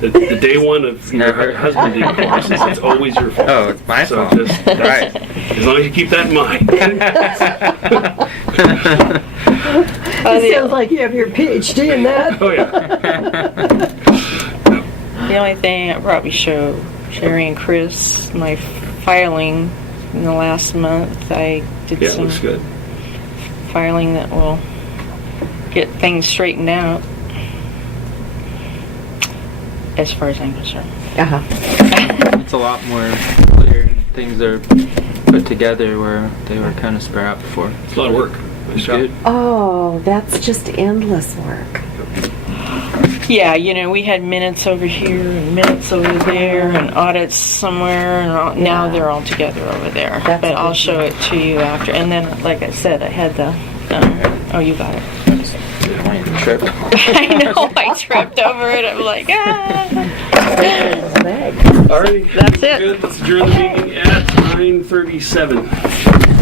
The day one of your Never. husbanding course is it's always your fault. Oh, it's my So fault. just Right. as long as you keep that in mind. It sounds like you have your PhD in that. Oh yeah. The only thing I probably show Sherry and Chris, my filing in the last month, I did Yeah, it some looks good. filing that will get things straightened out, as far as I'm concerned. Uh-huh. It's a lot more clear and things are put together where they were kind of spread out before. It's a lot of work. Nice It's job. good. Oh, that's just endless work. Yeah, we had minutes over here and minutes over there and audits somewhere, and now Yeah. they're all together over there. That's But I'll good. show it to you after. And then, like I said, I had the, oh, you got it. Trip. I know, I tripped over it. I'm like, ah. Leg. Alrighty. That's it. Good. Let's adjourn the meeting at 9:37.